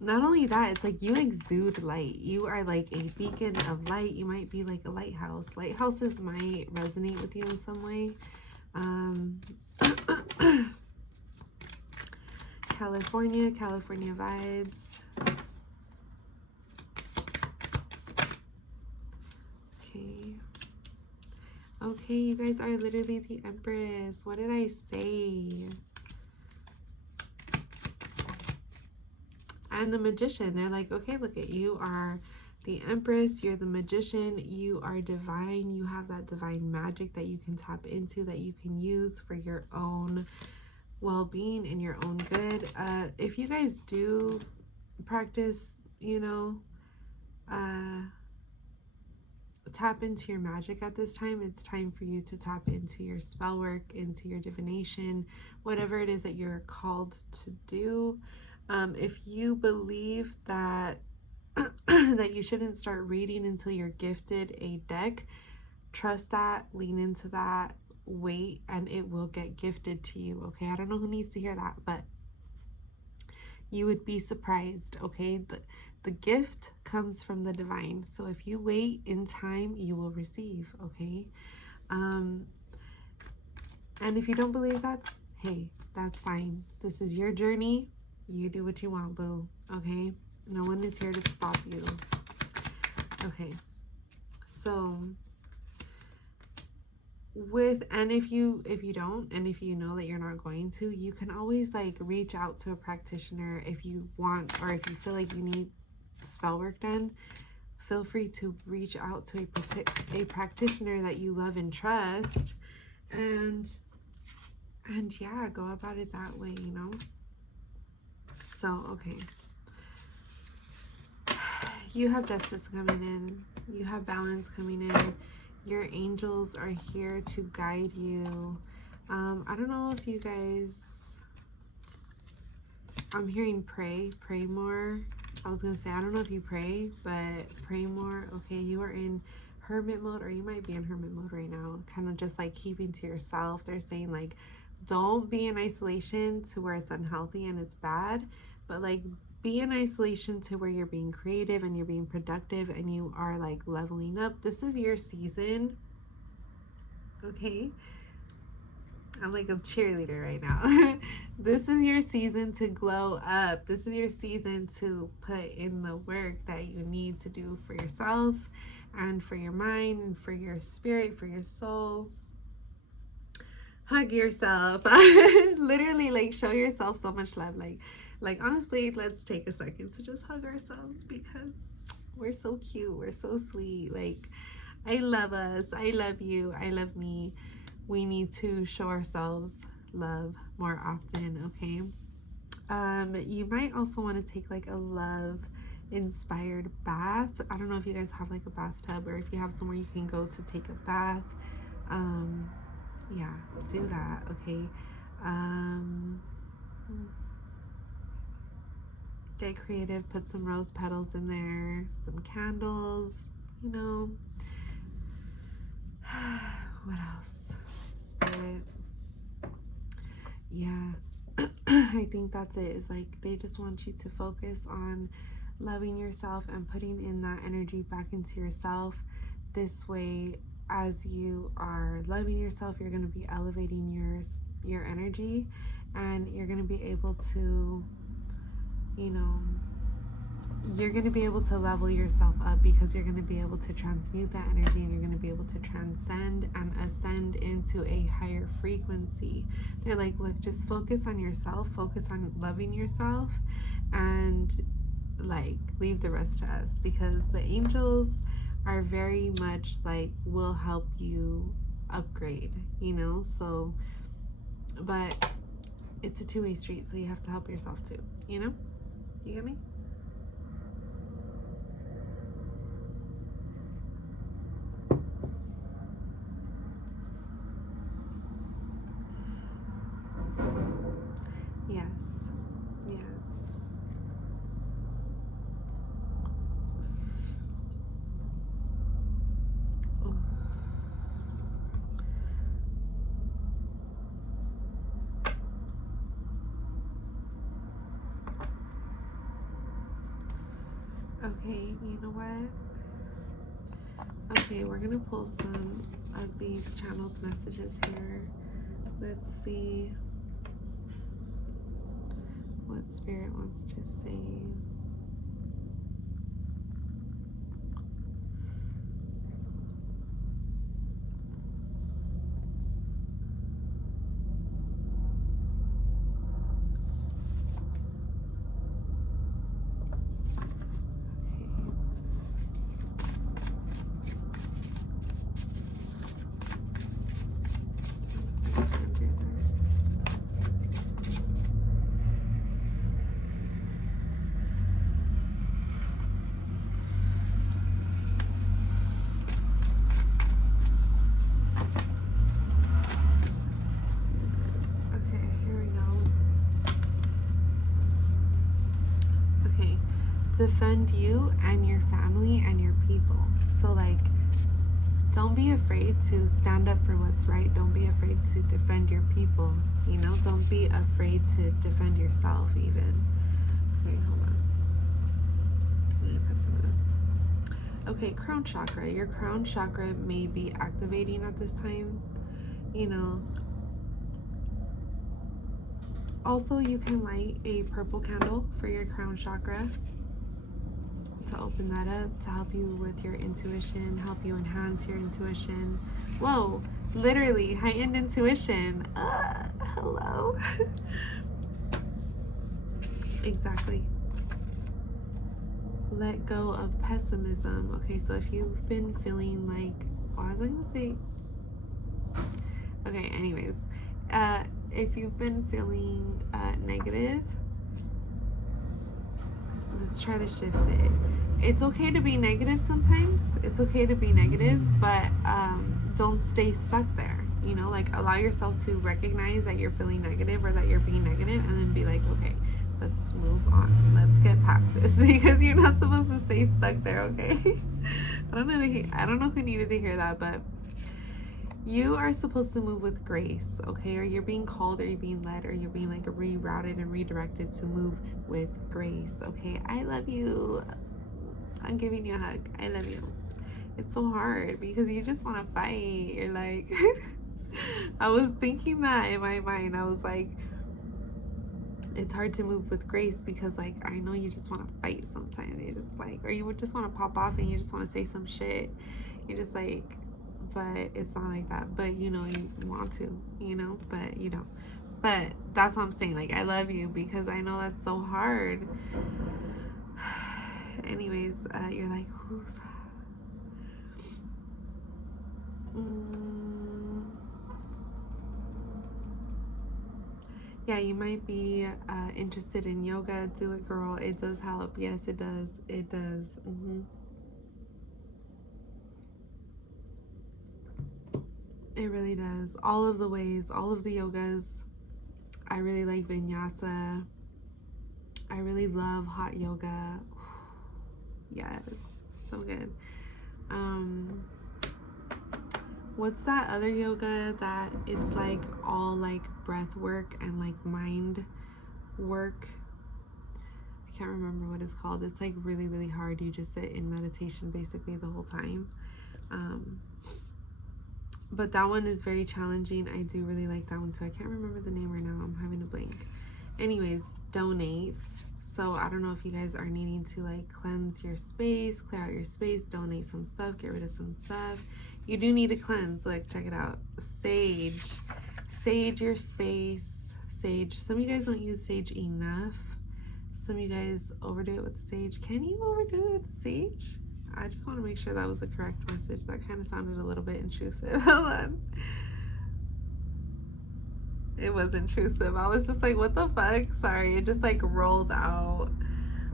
Not only that, it's like you exude light. You are like a beacon of light. You might be like a lighthouse. Lighthouses might resonate with you in some way. California vibes. Okay, you guys are literally the Empress. What did I say? And the Magician. They're like, okay, look at you are the Empress. You're the Magician. You are divine. You have that divine magic that you can tap into, that you can use for your own well-being and your own good. If you guys do practice, you know, tap into your magic at this time. It's time for you to tap into your spell work, into your divination, whatever it is that you're called to do. If you believe that that you shouldn't start reading until you're gifted a deck, trust that, lean into that, wait, and it will get gifted to you. Okay, I don't know who needs to hear that, but you would be surprised. Okay, the gift comes from the divine. So if you wait in time, you will receive. Okay, and if you don't believe that, hey, that's fine. This is your journey. You do what you want, boo. Okay, no one is here to stop you. Okay, so if you don't, and if you know that you're not going to, you can always like reach out to a practitioner if you want, or if you feel like you need spell work done. Feel free to reach out to a practitioner that you love and trust, and yeah, go about it that way, you know. So okay, you have justice coming in, you have balance coming in. Your angels are here to guide you. I don't know if you guys, I'm hearing pray more. I was gonna say, I don't know if you pray, but pray more. Okay, you are in hermit mode, or you might be in hermit mode right now, kind of just like keeping to yourself. They're saying like, don't be in isolation to where it's unhealthy and it's bad, but like be in isolation to where you're being creative and you're being productive and you are like leveling up. This is your season. Okay, I'm like a cheerleader right now. This is your season to glow up. This is your season to put in the work that you need to do for yourself and for your mind and for your spirit, for your soul. Hug yourself. Literally, like, show yourself so much love. Like honestly, let's take a second to just hug ourselves, because we're so cute, we're so sweet. Like, I love us, I love you, I love me. We need to show ourselves love more often. Okay, you might also want to take like a love inspired bath. I don't know if you guys have like a bathtub, or if you have somewhere you can go to take a bath. Yeah, do that. Okay, get creative, put some rose petals in there, some candles, you know. What else? Spirit. Yeah. I think that's it. Is like they just want you to focus on loving yourself and putting in that energy back into yourself. This way, as you are loving yourself, you're going to be elevating your energy, and you're going to be able to, you know, you're going to be able to level yourself up, because you're going to be able to transmute that energy, and you're going to be able to transcend and ascend into a higher frequency. They're like, look, just focus on yourself, focus on loving yourself, and like leave the rest to us, because the angels are very much like will help you upgrade, you know. So, but it's a two-way street, so you have to help yourself too, you know. You get me? Yes. Yes. Oh. Okay, you know what? Okay, we're gonna pull some of these channeled messages here. Let's see what Spirit wants to say. defend you and your family and your people. So like, don't be afraid to stand up for what's right. Don't be afraid to defend your people. You know, don't be afraid to defend yourself even. Okay, hold on. I'm gonna put some of this. Okay, crown chakra. Your crown chakra may be activating at this time. You know, also you can light a purple candle for your crown chakra to open that up, to help you with your intuition, help you enhance your intuition. Whoa, literally heightened intuition. Hello. Exactly. Let go of pessimism. Okay, so if you've been feeling like, what was I gonna say? Okay, anyways, if you've been feeling negative, let's try to shift it. It's okay to be negative sometimes. It's okay to be negative, but don't stay stuck there. You know, like allow yourself to recognize that you're feeling negative or that you're being negative, and then be like, okay, let's move on. Let's get past this, because you're not supposed to stay stuck there. Okay. I don't know who needed to hear that, but you are supposed to move with grace, okay? Or you're being called, or you're being led, or you're being like rerouted and redirected to move with grace, okay? I love you. I'm giving you a hug. I love you. It's so hard because you just want to fight. You're like, I was thinking that in my mind. I was like, it's hard to move with grace because like I know you just want to fight sometimes. You just like, or you would just want to pop off and you just want to say some shit. You're just like, but it's not like that. But you know you want to, you know, but you don't. But that's what I'm saying. Like, I love you because I know that's so hard. Anyways, you're like, who's yeah, you might be interested in yoga. Do it, girl. It does help. Yes, it does. It does. It really does. All of the ways, all of the yogas. I really like vinyasa. I really love hot yoga. Yes, so good. What's that other yoga that it's like all like breath work and like mind work? I can't remember what it's called. It's like really, really hard. You just sit in meditation basically the whole time. But that one is very challenging. I do really like that one too. I can't remember the name right now. I'm having a blank. Anyways, donate. So I don't know if you guys are needing to like cleanse your space, clear out your space, donate some stuff, get rid of some stuff. You do need to cleanse. Like, check it out. Sage your space. Sage. Some of you guys don't use sage enough. Some of you guys overdo it with the sage. Can you overdo it with the sage? I just want to make sure that was the correct message. That kind of sounded a little bit intrusive. Hold on. It was intrusive. I was just like, what the fuck? Sorry. It just like rolled out.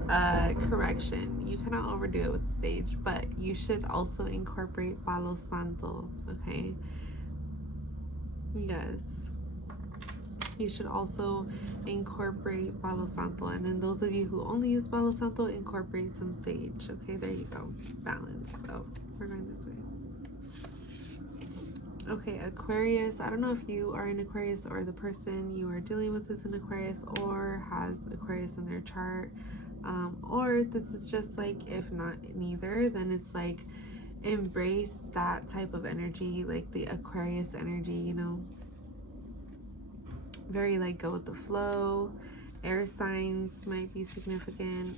Correction. You cannot overdo it with the sage, but you should also incorporate Palo Santo. Okay. Yes. You should also incorporate Palo Santo, and then those of you who only use Palo Santo, incorporate some sage. Okay, there you go. Balance. So we're going this way. Okay, Aquarius. I don't know if you are an Aquarius or the person you are dealing with is an Aquarius or has Aquarius in their chart. Or this is just like, if not neither, then it's like embrace that type of energy, like the Aquarius energy, you know. Very like go with the flow. Air signs might be significant.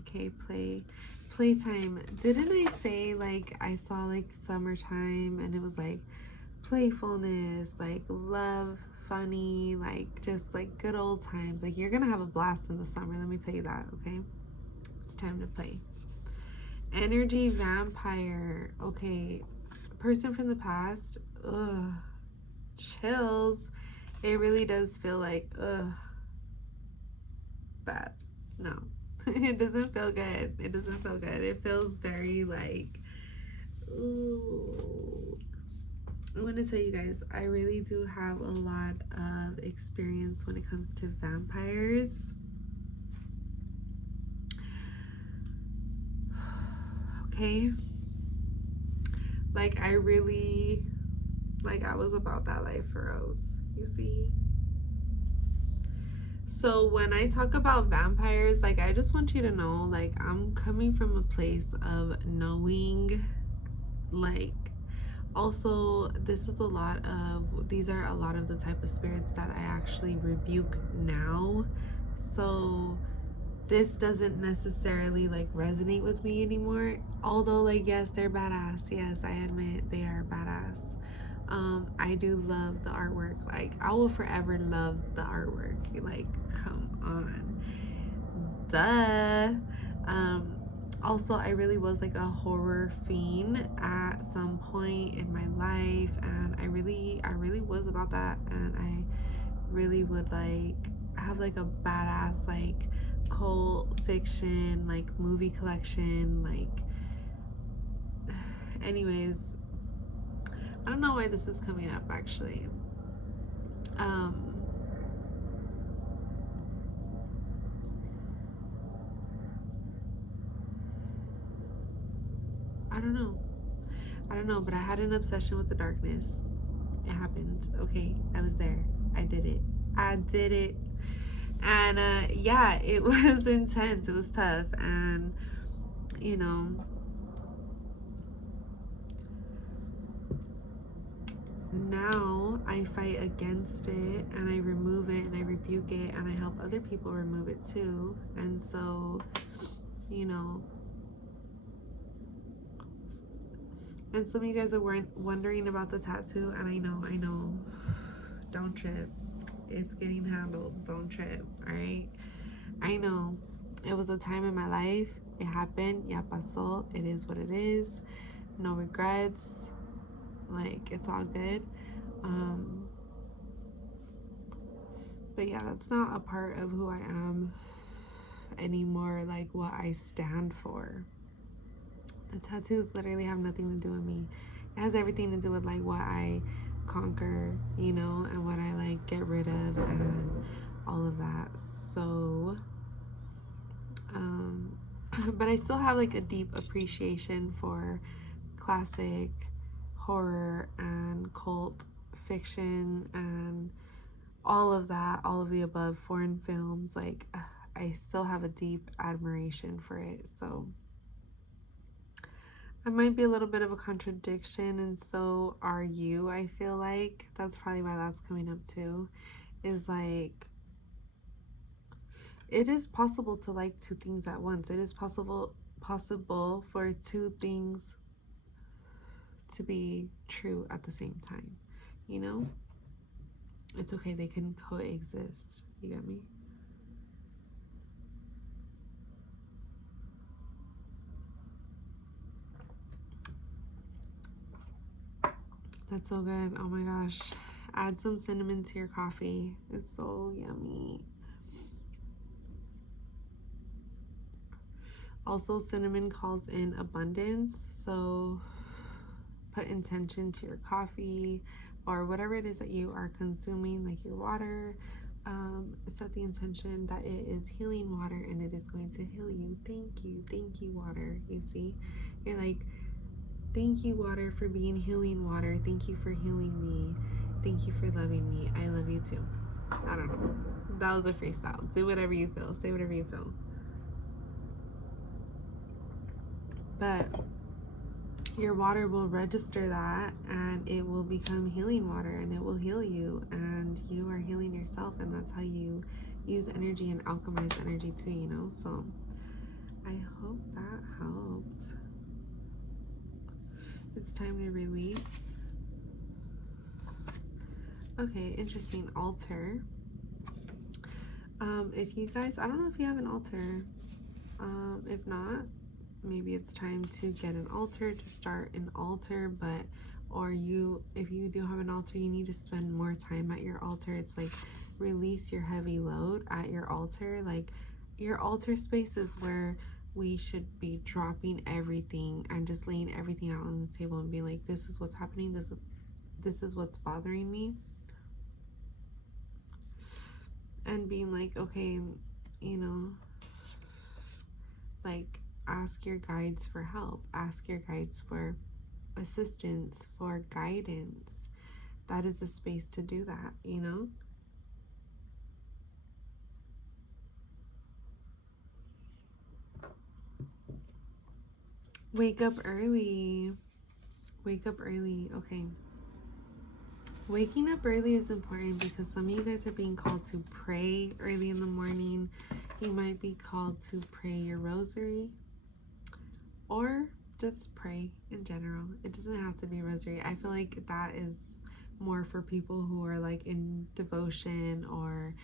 Okay, playtime. Didn't I say like I saw like summertime and it was like playfulness, like love, funny, like just like good old times. Like you're gonna have a blast in the summer, let me tell you that. Okay, it's time to play. Energy vampire. Okay, person from the past. Ugh, chills. It really does feel like bad. No. It doesn't feel good. It doesn't feel good. It feels very like, ooh. I want to tell you guys, I really do have a lot of experience when it comes to vampires. okay? Like, I really, like, I was about that life for reals, you see? So when I talk about vampires, like, I just want you to know, like, I'm coming from a place of knowing, like, also, these are a lot of the type of spirits that I actually rebuke now. So this doesn't necessarily like resonate with me anymore. Although, like, yes, they're badass. Yes, I admit they are badass. I do love the artwork. Like, I will forever love the artwork. Like, come on. Duh. Um, Also, I really was like a horror fiend at some point in my life, and I really was about that, and I really would like have like a badass like cult fiction like movie collection. Like, anyways, I don't know why this is coming up actually. um I don't know. I don't know, but I had an obsession with the darkness. It happened. Okay, I was there. I did it. I did it. And yeah, it was intense. It was tough. And, you know, now I fight against it and I remove it and I rebuke it and I help other people remove it too. And so, you know, and some of you guys are wondering about the tattoo, and I know. Don't trip. It's getting handled. Don't trip. All right. I know. It was a time in my life. It happened. Ya pasó. It is what it is. No regrets. Like, it's all good. Um, but yeah, that's not a part of who I am anymore. Like, what I stand for. The tattoos literally have nothing to do with me. It has everything to do with like what I conquer, you know, and what I like get rid of and all of that. So, but I still have like a deep appreciation for classic horror and cult fiction and all of that, all of the above, foreign films. Like, I still have a deep admiration for it. So I might be a little bit of a contradiction, and so are you. I feel like that's probably why that's coming up too. Is like, it is possible to like two things at once. It is possible for two things to be true at the same time. You know, it's okay. They can coexist. You get me? That's so good. Oh my gosh. Add some cinnamon to your coffee. It's so yummy. Also, cinnamon calls in abundance. So put intention to your coffee or whatever it is that you are consuming, like your water. Set the intention that it is healing water and it is going to heal you. Thank you, water. You see, you're like, thank you, water, for being healing water. Thank you for healing me. Thank you for loving me. I love you too. I don't know. That was a freestyle. Do whatever you feel. Say whatever you feel. But your water will register that and it will become healing water and it will heal you, and you are healing yourself, and that's how you use energy and alchemize energy too, you know? So I hope that helped. It's time to release. Okay, interesting. Altar. If you guys, I don't know if you have an altar. If not, maybe it's time to get an altar, to start an altar. But if you do have an altar, you need to spend more time at your altar. It's like, release your heavy load at your altar. Like, your altar space is where we should be dropping everything and just laying everything out on the table and be like, this is what's happening, this is what's bothering me, and being like, okay, you know, like, ask your guides for help, ask your guides for assistance, for guidance. That is a space to do that, you know? Wake up early. Wake up early. Okay. Waking up early is important because some of you guys are being called to pray early in the morning. You might be called to pray your rosary or just pray in general. It doesn't have to be rosary. I feel like that is more for people who are like in devotion or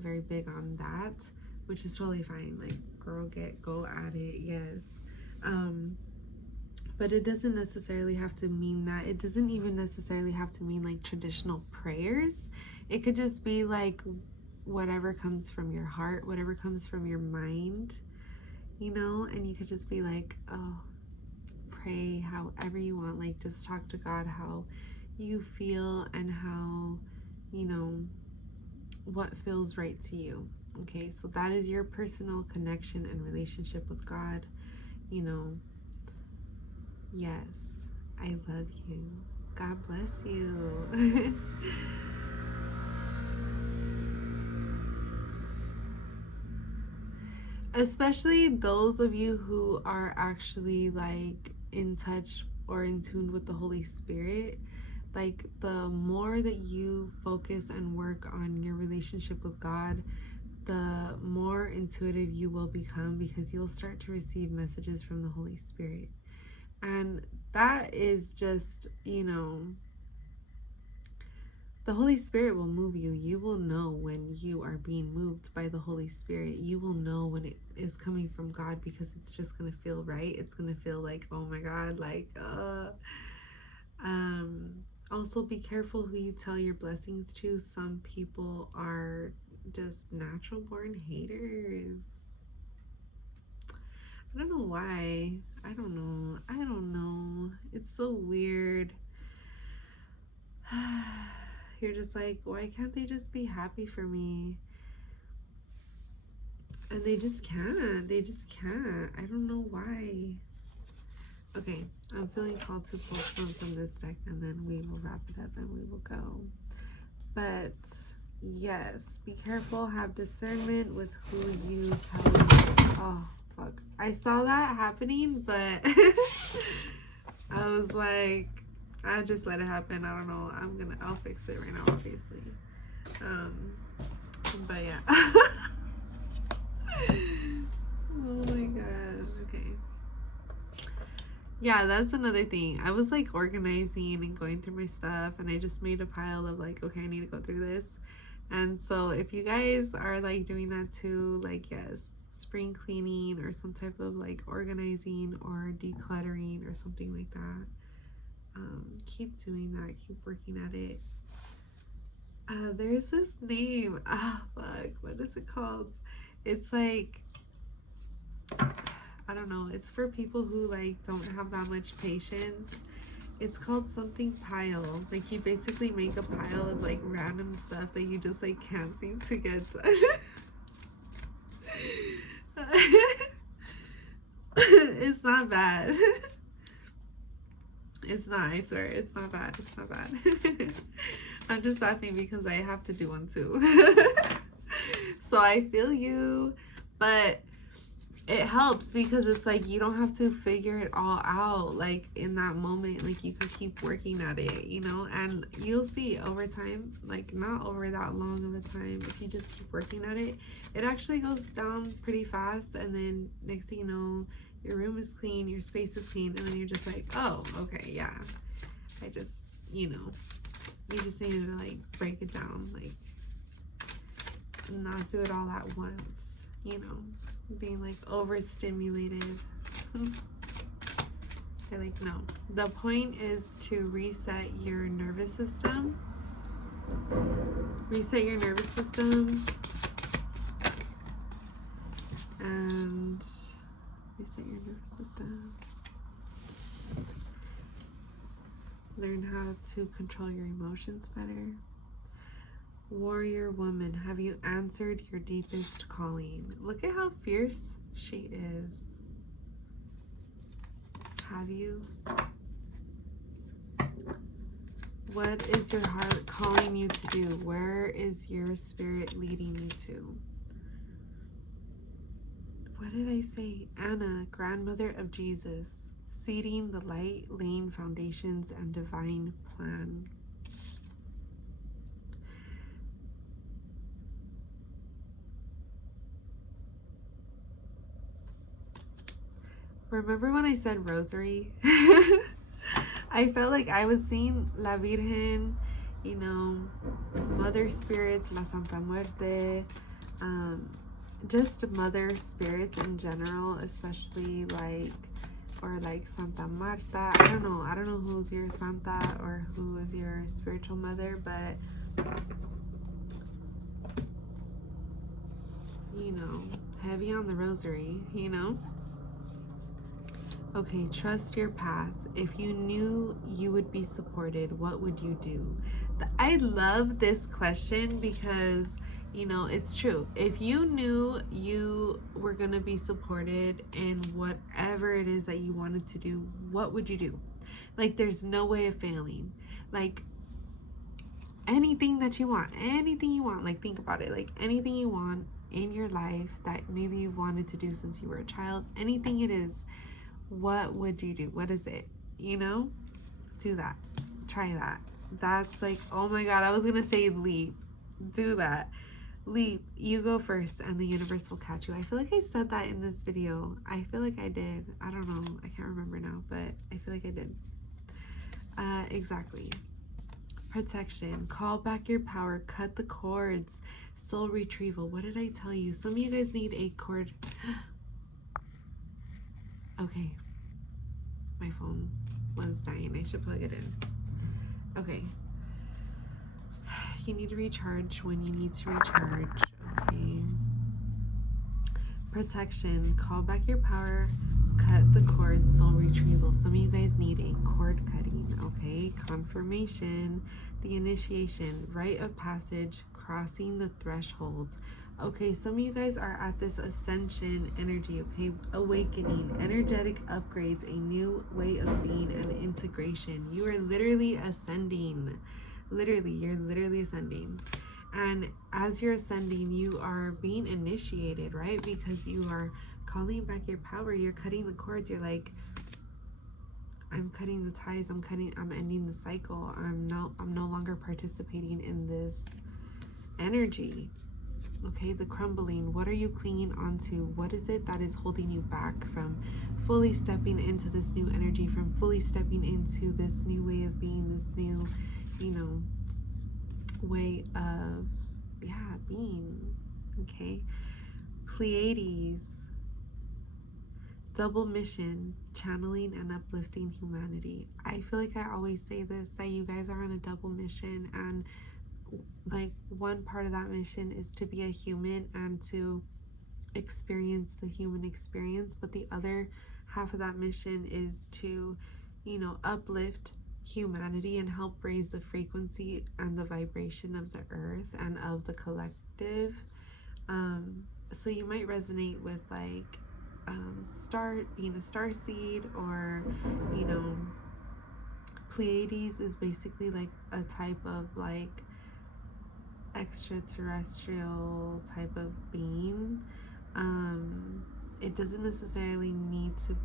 very big on that, which is totally fine. Like, girl, go at it. Yes. But it doesn't necessarily have to mean that. It doesn't even necessarily have to mean like traditional prayers. It could just be like whatever comes from your heart, whatever comes from your mind, you know, and you could just be like, oh, pray however you want. Like, just talk to God how you feel and how, you know, what feels right to you. Okay, so that is your personal connection and relationship with God, you know. Yes, I love you. God bless you. Especially those of you who are actually like in touch or in tune with the Holy Spirit. Like, the more that you focus and work on your relationship with God, the more intuitive you will become, because you'll start to receive messages from the Holy Spirit. And that is just, you know, the Holy Spirit will move you. You will know when you are being moved by the Holy Spirit. You will know when it is coming from God, because it's just going to feel right. It's going to feel like, oh my God, like, also be careful who you tell your blessings to. Some people are just natural born haters. I don't know why. I don't know. It's so weird. You're just like, why can't they just be happy for me? And they just can't. They just can't. I don't know why. Okay, I'm feeling called to pull some from this deck, and then we will wrap it up and we will go. But yes, be careful. Have discernment with who you tell them. Oh, fuck. I saw that happening, but I was like, I just let it happen. I don't know. I'll fix it right now, obviously. But yeah. Oh my God. Okay. Yeah, that's another thing. I was like organizing and going through my stuff, and I just made a pile of like, okay, I need to go through this. And so if you guys are like doing that too, like, yes, spring cleaning or some type of like organizing or decluttering or something like that, keep doing that. Keep working at it. There's this name. Fuck. What is it called? It's like, I don't know. It's for people who like don't have that much patience. It's called something pile. Like, you basically make a pile of like random stuff that you just like can't seem to get done. It's not bad. It's not, I swear. It's not bad. It's not bad. I'm just laughing because I have to do one too. So I feel you, but it helps because it's like you don't have to figure it all out like in that moment. Like, you could keep working at it, you know, and you'll see over time, like not over that long of a time, if you just keep working at it, it actually goes down pretty fast. And then next thing you know, your room is clean, your space is clean, and then you're just like, oh, okay, yeah, I just, you know, you just need to like break it down, like not do it all at once, you know, being like overstimulated. Okay, like, no. The point is to reset your nervous system. Reset your nervous system. And reset your nervous system. Learn how to control your emotions better. Warrior woman, have you answered your deepest calling? Look at how fierce she is. Have you? What is your heart calling you to do? Where is your spirit leading you to? What did I say? Anna, grandmother of Jesus, seeding the light, laying foundations and divine plan. Remember when I said rosary? I felt like I was seeing La Virgen, you know, mother spirits, La Santa Muerte, just mother spirits in general, especially like, or like Santa Marta. I don't know who's your Santa or who is your spiritual mother, but you know, heavy on the rosary, you know. Okay, trust your path. If you knew you would be supported, what would you do? I love this question because, you know, it's true. If you knew you were going to be supported in whatever it is that you wanted to do, what would you do? Like, there's no way of failing. Like, anything that you want, like, think about it. Like, anything you want in your life that maybe you wanted to do since you were a child, anything it is, what would you do? What is it? You know? Do that. Try that. That's like, oh my God, I was going to say leap. Do that. Leap. You go first and the universe will catch you. I feel like I said that in this video. I feel like I did. I don't know. I can't remember now, but I feel like I did. Exactly. Protection. Call back your power. Cut the cords. Soul retrieval. What did I tell you? Some of you guys need a cord. Okay, my phone was dying. I should plug it in. Okay. You need to recharge when you need to recharge. Okay. Protection. Call back your power. Cut the cord. Soul retrieval. Some of you guys need a cord cutting. Okay. Confirmation. The initiation. Rite of passage. Crossing the threshold. Okay, some of you guys are at this ascension energy, okay? Awakening, energetic upgrades, a new way of being, and integration. You are literally ascending. Literally, you're literally ascending. And as you're ascending, you are being initiated, right? Because you are calling back your power. You're cutting the cords. You're like, I'm cutting the ties. I'm ending the cycle. I'm no longer participating in this energy. Okay, the crumbling. What are you clinging onto? What is it that is holding you back from fully stepping into this new energy, from fully stepping into this new way of being, this new, you know, way of, being. Okay. Pleiades. Double mission, channeling and uplifting humanity. I feel like I always say this, that you guys are on a double mission, and like one part of that mission is to be a human and to experience the human experience, but the other half of that mission is to, you know, uplift humanity and help raise the frequency and the vibration of the earth and of the collective. So you might resonate with like being a star seed, or, you know, Pleiades is basically like a type of like extraterrestrial type of being. It doesn't necessarily need to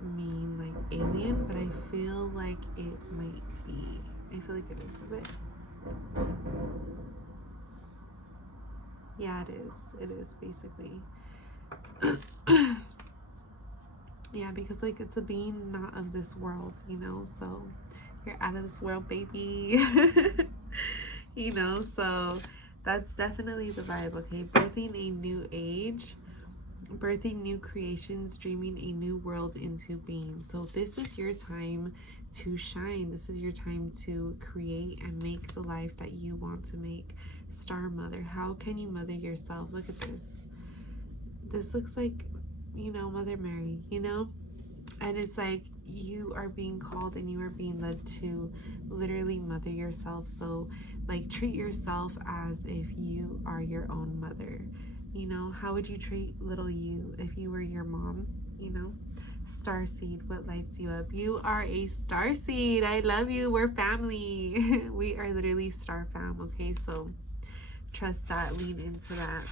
mean like alien, but I feel like it might be. I feel like it is it? Yeah, it is basically. Yeah, because like it's a being not of this world, you know, so you're out of this world, baby. You know, so that's definitely the vibe. Okay, birthing a new age, birthing new creations, dreaming a new world into being. So this is your time to shine. This is your time to create and make the life that you want to make. Star mother. How can you mother yourself? Look at this. This looks like, you know, Mother Mary, you know? And it's like you are being called and you are being led to literally mother yourself. So like treat yourself as if you are your own mother. You know, how would you treat little you if you were your mom? You know, Star seed, what lights you up? You are a star seed. I love you. We're family. We are literally star fam, okay? So trust that, lean into that.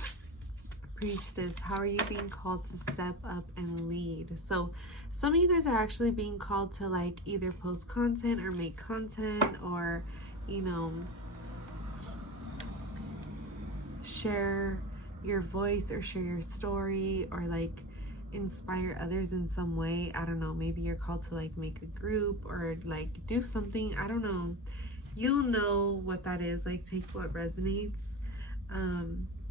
Priestess, how are you being called to step up and lead? So some of you guys are actually being called to like either post content or make content, or you know, share your voice or share your story, or like inspire others in some way. I don't know, maybe you're called to like make a group or like do something. I don't know. You'll know what that is. Like take what resonates.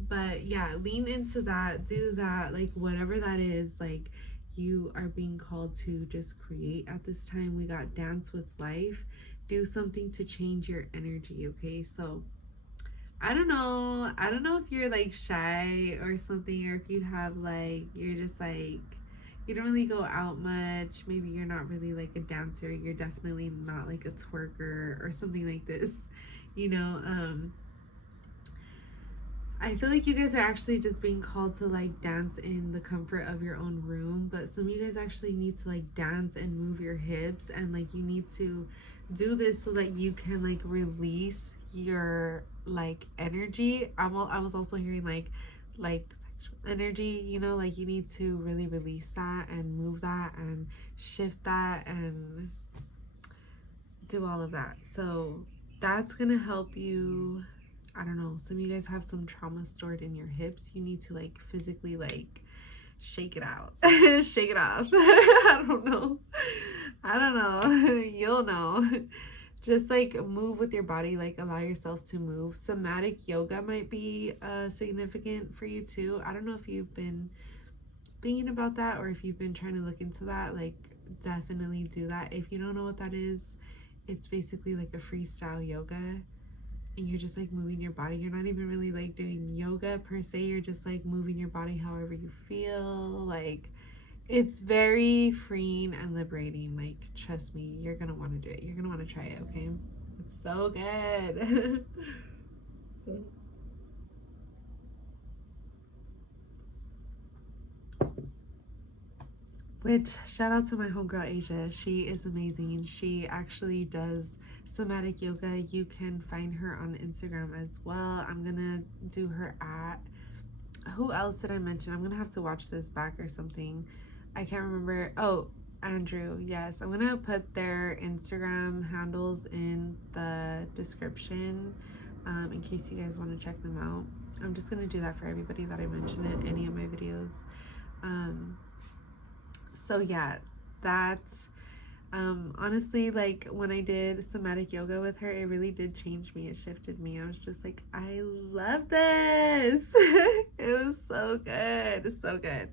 But yeah, lean into that, do that, like whatever that is, like you are being called to just create at this time. We got dance with life. Do something to change your energy, okay? So I don't know. I don't know if you're like shy or something, or if you have like, you're just like, you don't really go out much. Maybe you're not really like a dancer. You're definitely not like a twerker or something like this, you know. I feel like you guys are actually just being called to like dance in the comfort of your own room, but some of you guys actually need to like dance and move your hips, and like you need to do this so that you can like release your like energy. I was also hearing like sexual energy, you know, like you need to really release that and move that and shift that and do all of that. So that's gonna help you. I don't know, some of you guys have some trauma stored in your hips. You need to like physically like shake it out. Shake it off. I don't know. I don't know. You'll know. Just like move with your body, like allow yourself to move. Somatic yoga might be significant for you too. I don't know if you've been thinking about that or if you've been trying to look into that. Like definitely do that. If you don't know what that is, it's basically like a freestyle yoga, and you're just like moving your body. You're not even really like doing yoga per se. You're just like moving your body however you feel. Like it's very freeing and liberating. Like trust me, you're gonna want to do it. You're gonna want to try it, okay? It's so good. Which shout out to my homegirl Asia. She is amazing. She actually does somatic yoga. You can find her on Instagram as well. I'm gonna do her at, who else did I mention? I'm gonna have to watch this back or something. I can't remember. Oh, Andrew. Yes, I'm gonna put their Instagram handles in the description in case you guys want to check them out. I'm just gonna do that for everybody that I mention in any of my videos. So yeah, that's honestly, like when I did somatic yoga with her, it really did change me. It shifted me. I was just like, I love this. It was so good. It's so good.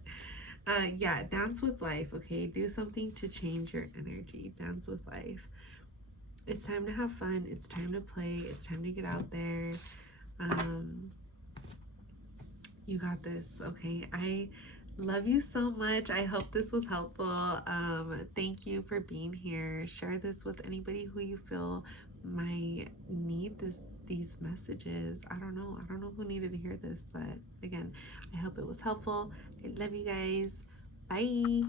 Yeah, dance with life, okay? Do something to change your energy. Dance with life. It's time to have fun. It's time to play. It's time to get out there. You got this, okay? I love you so much. I hope this was helpful. Thank you for being here. Share this with anybody who you feel might need these messages. I don't know who needed to hear this, but again, I hope it was helpful. I love you guys. Bye.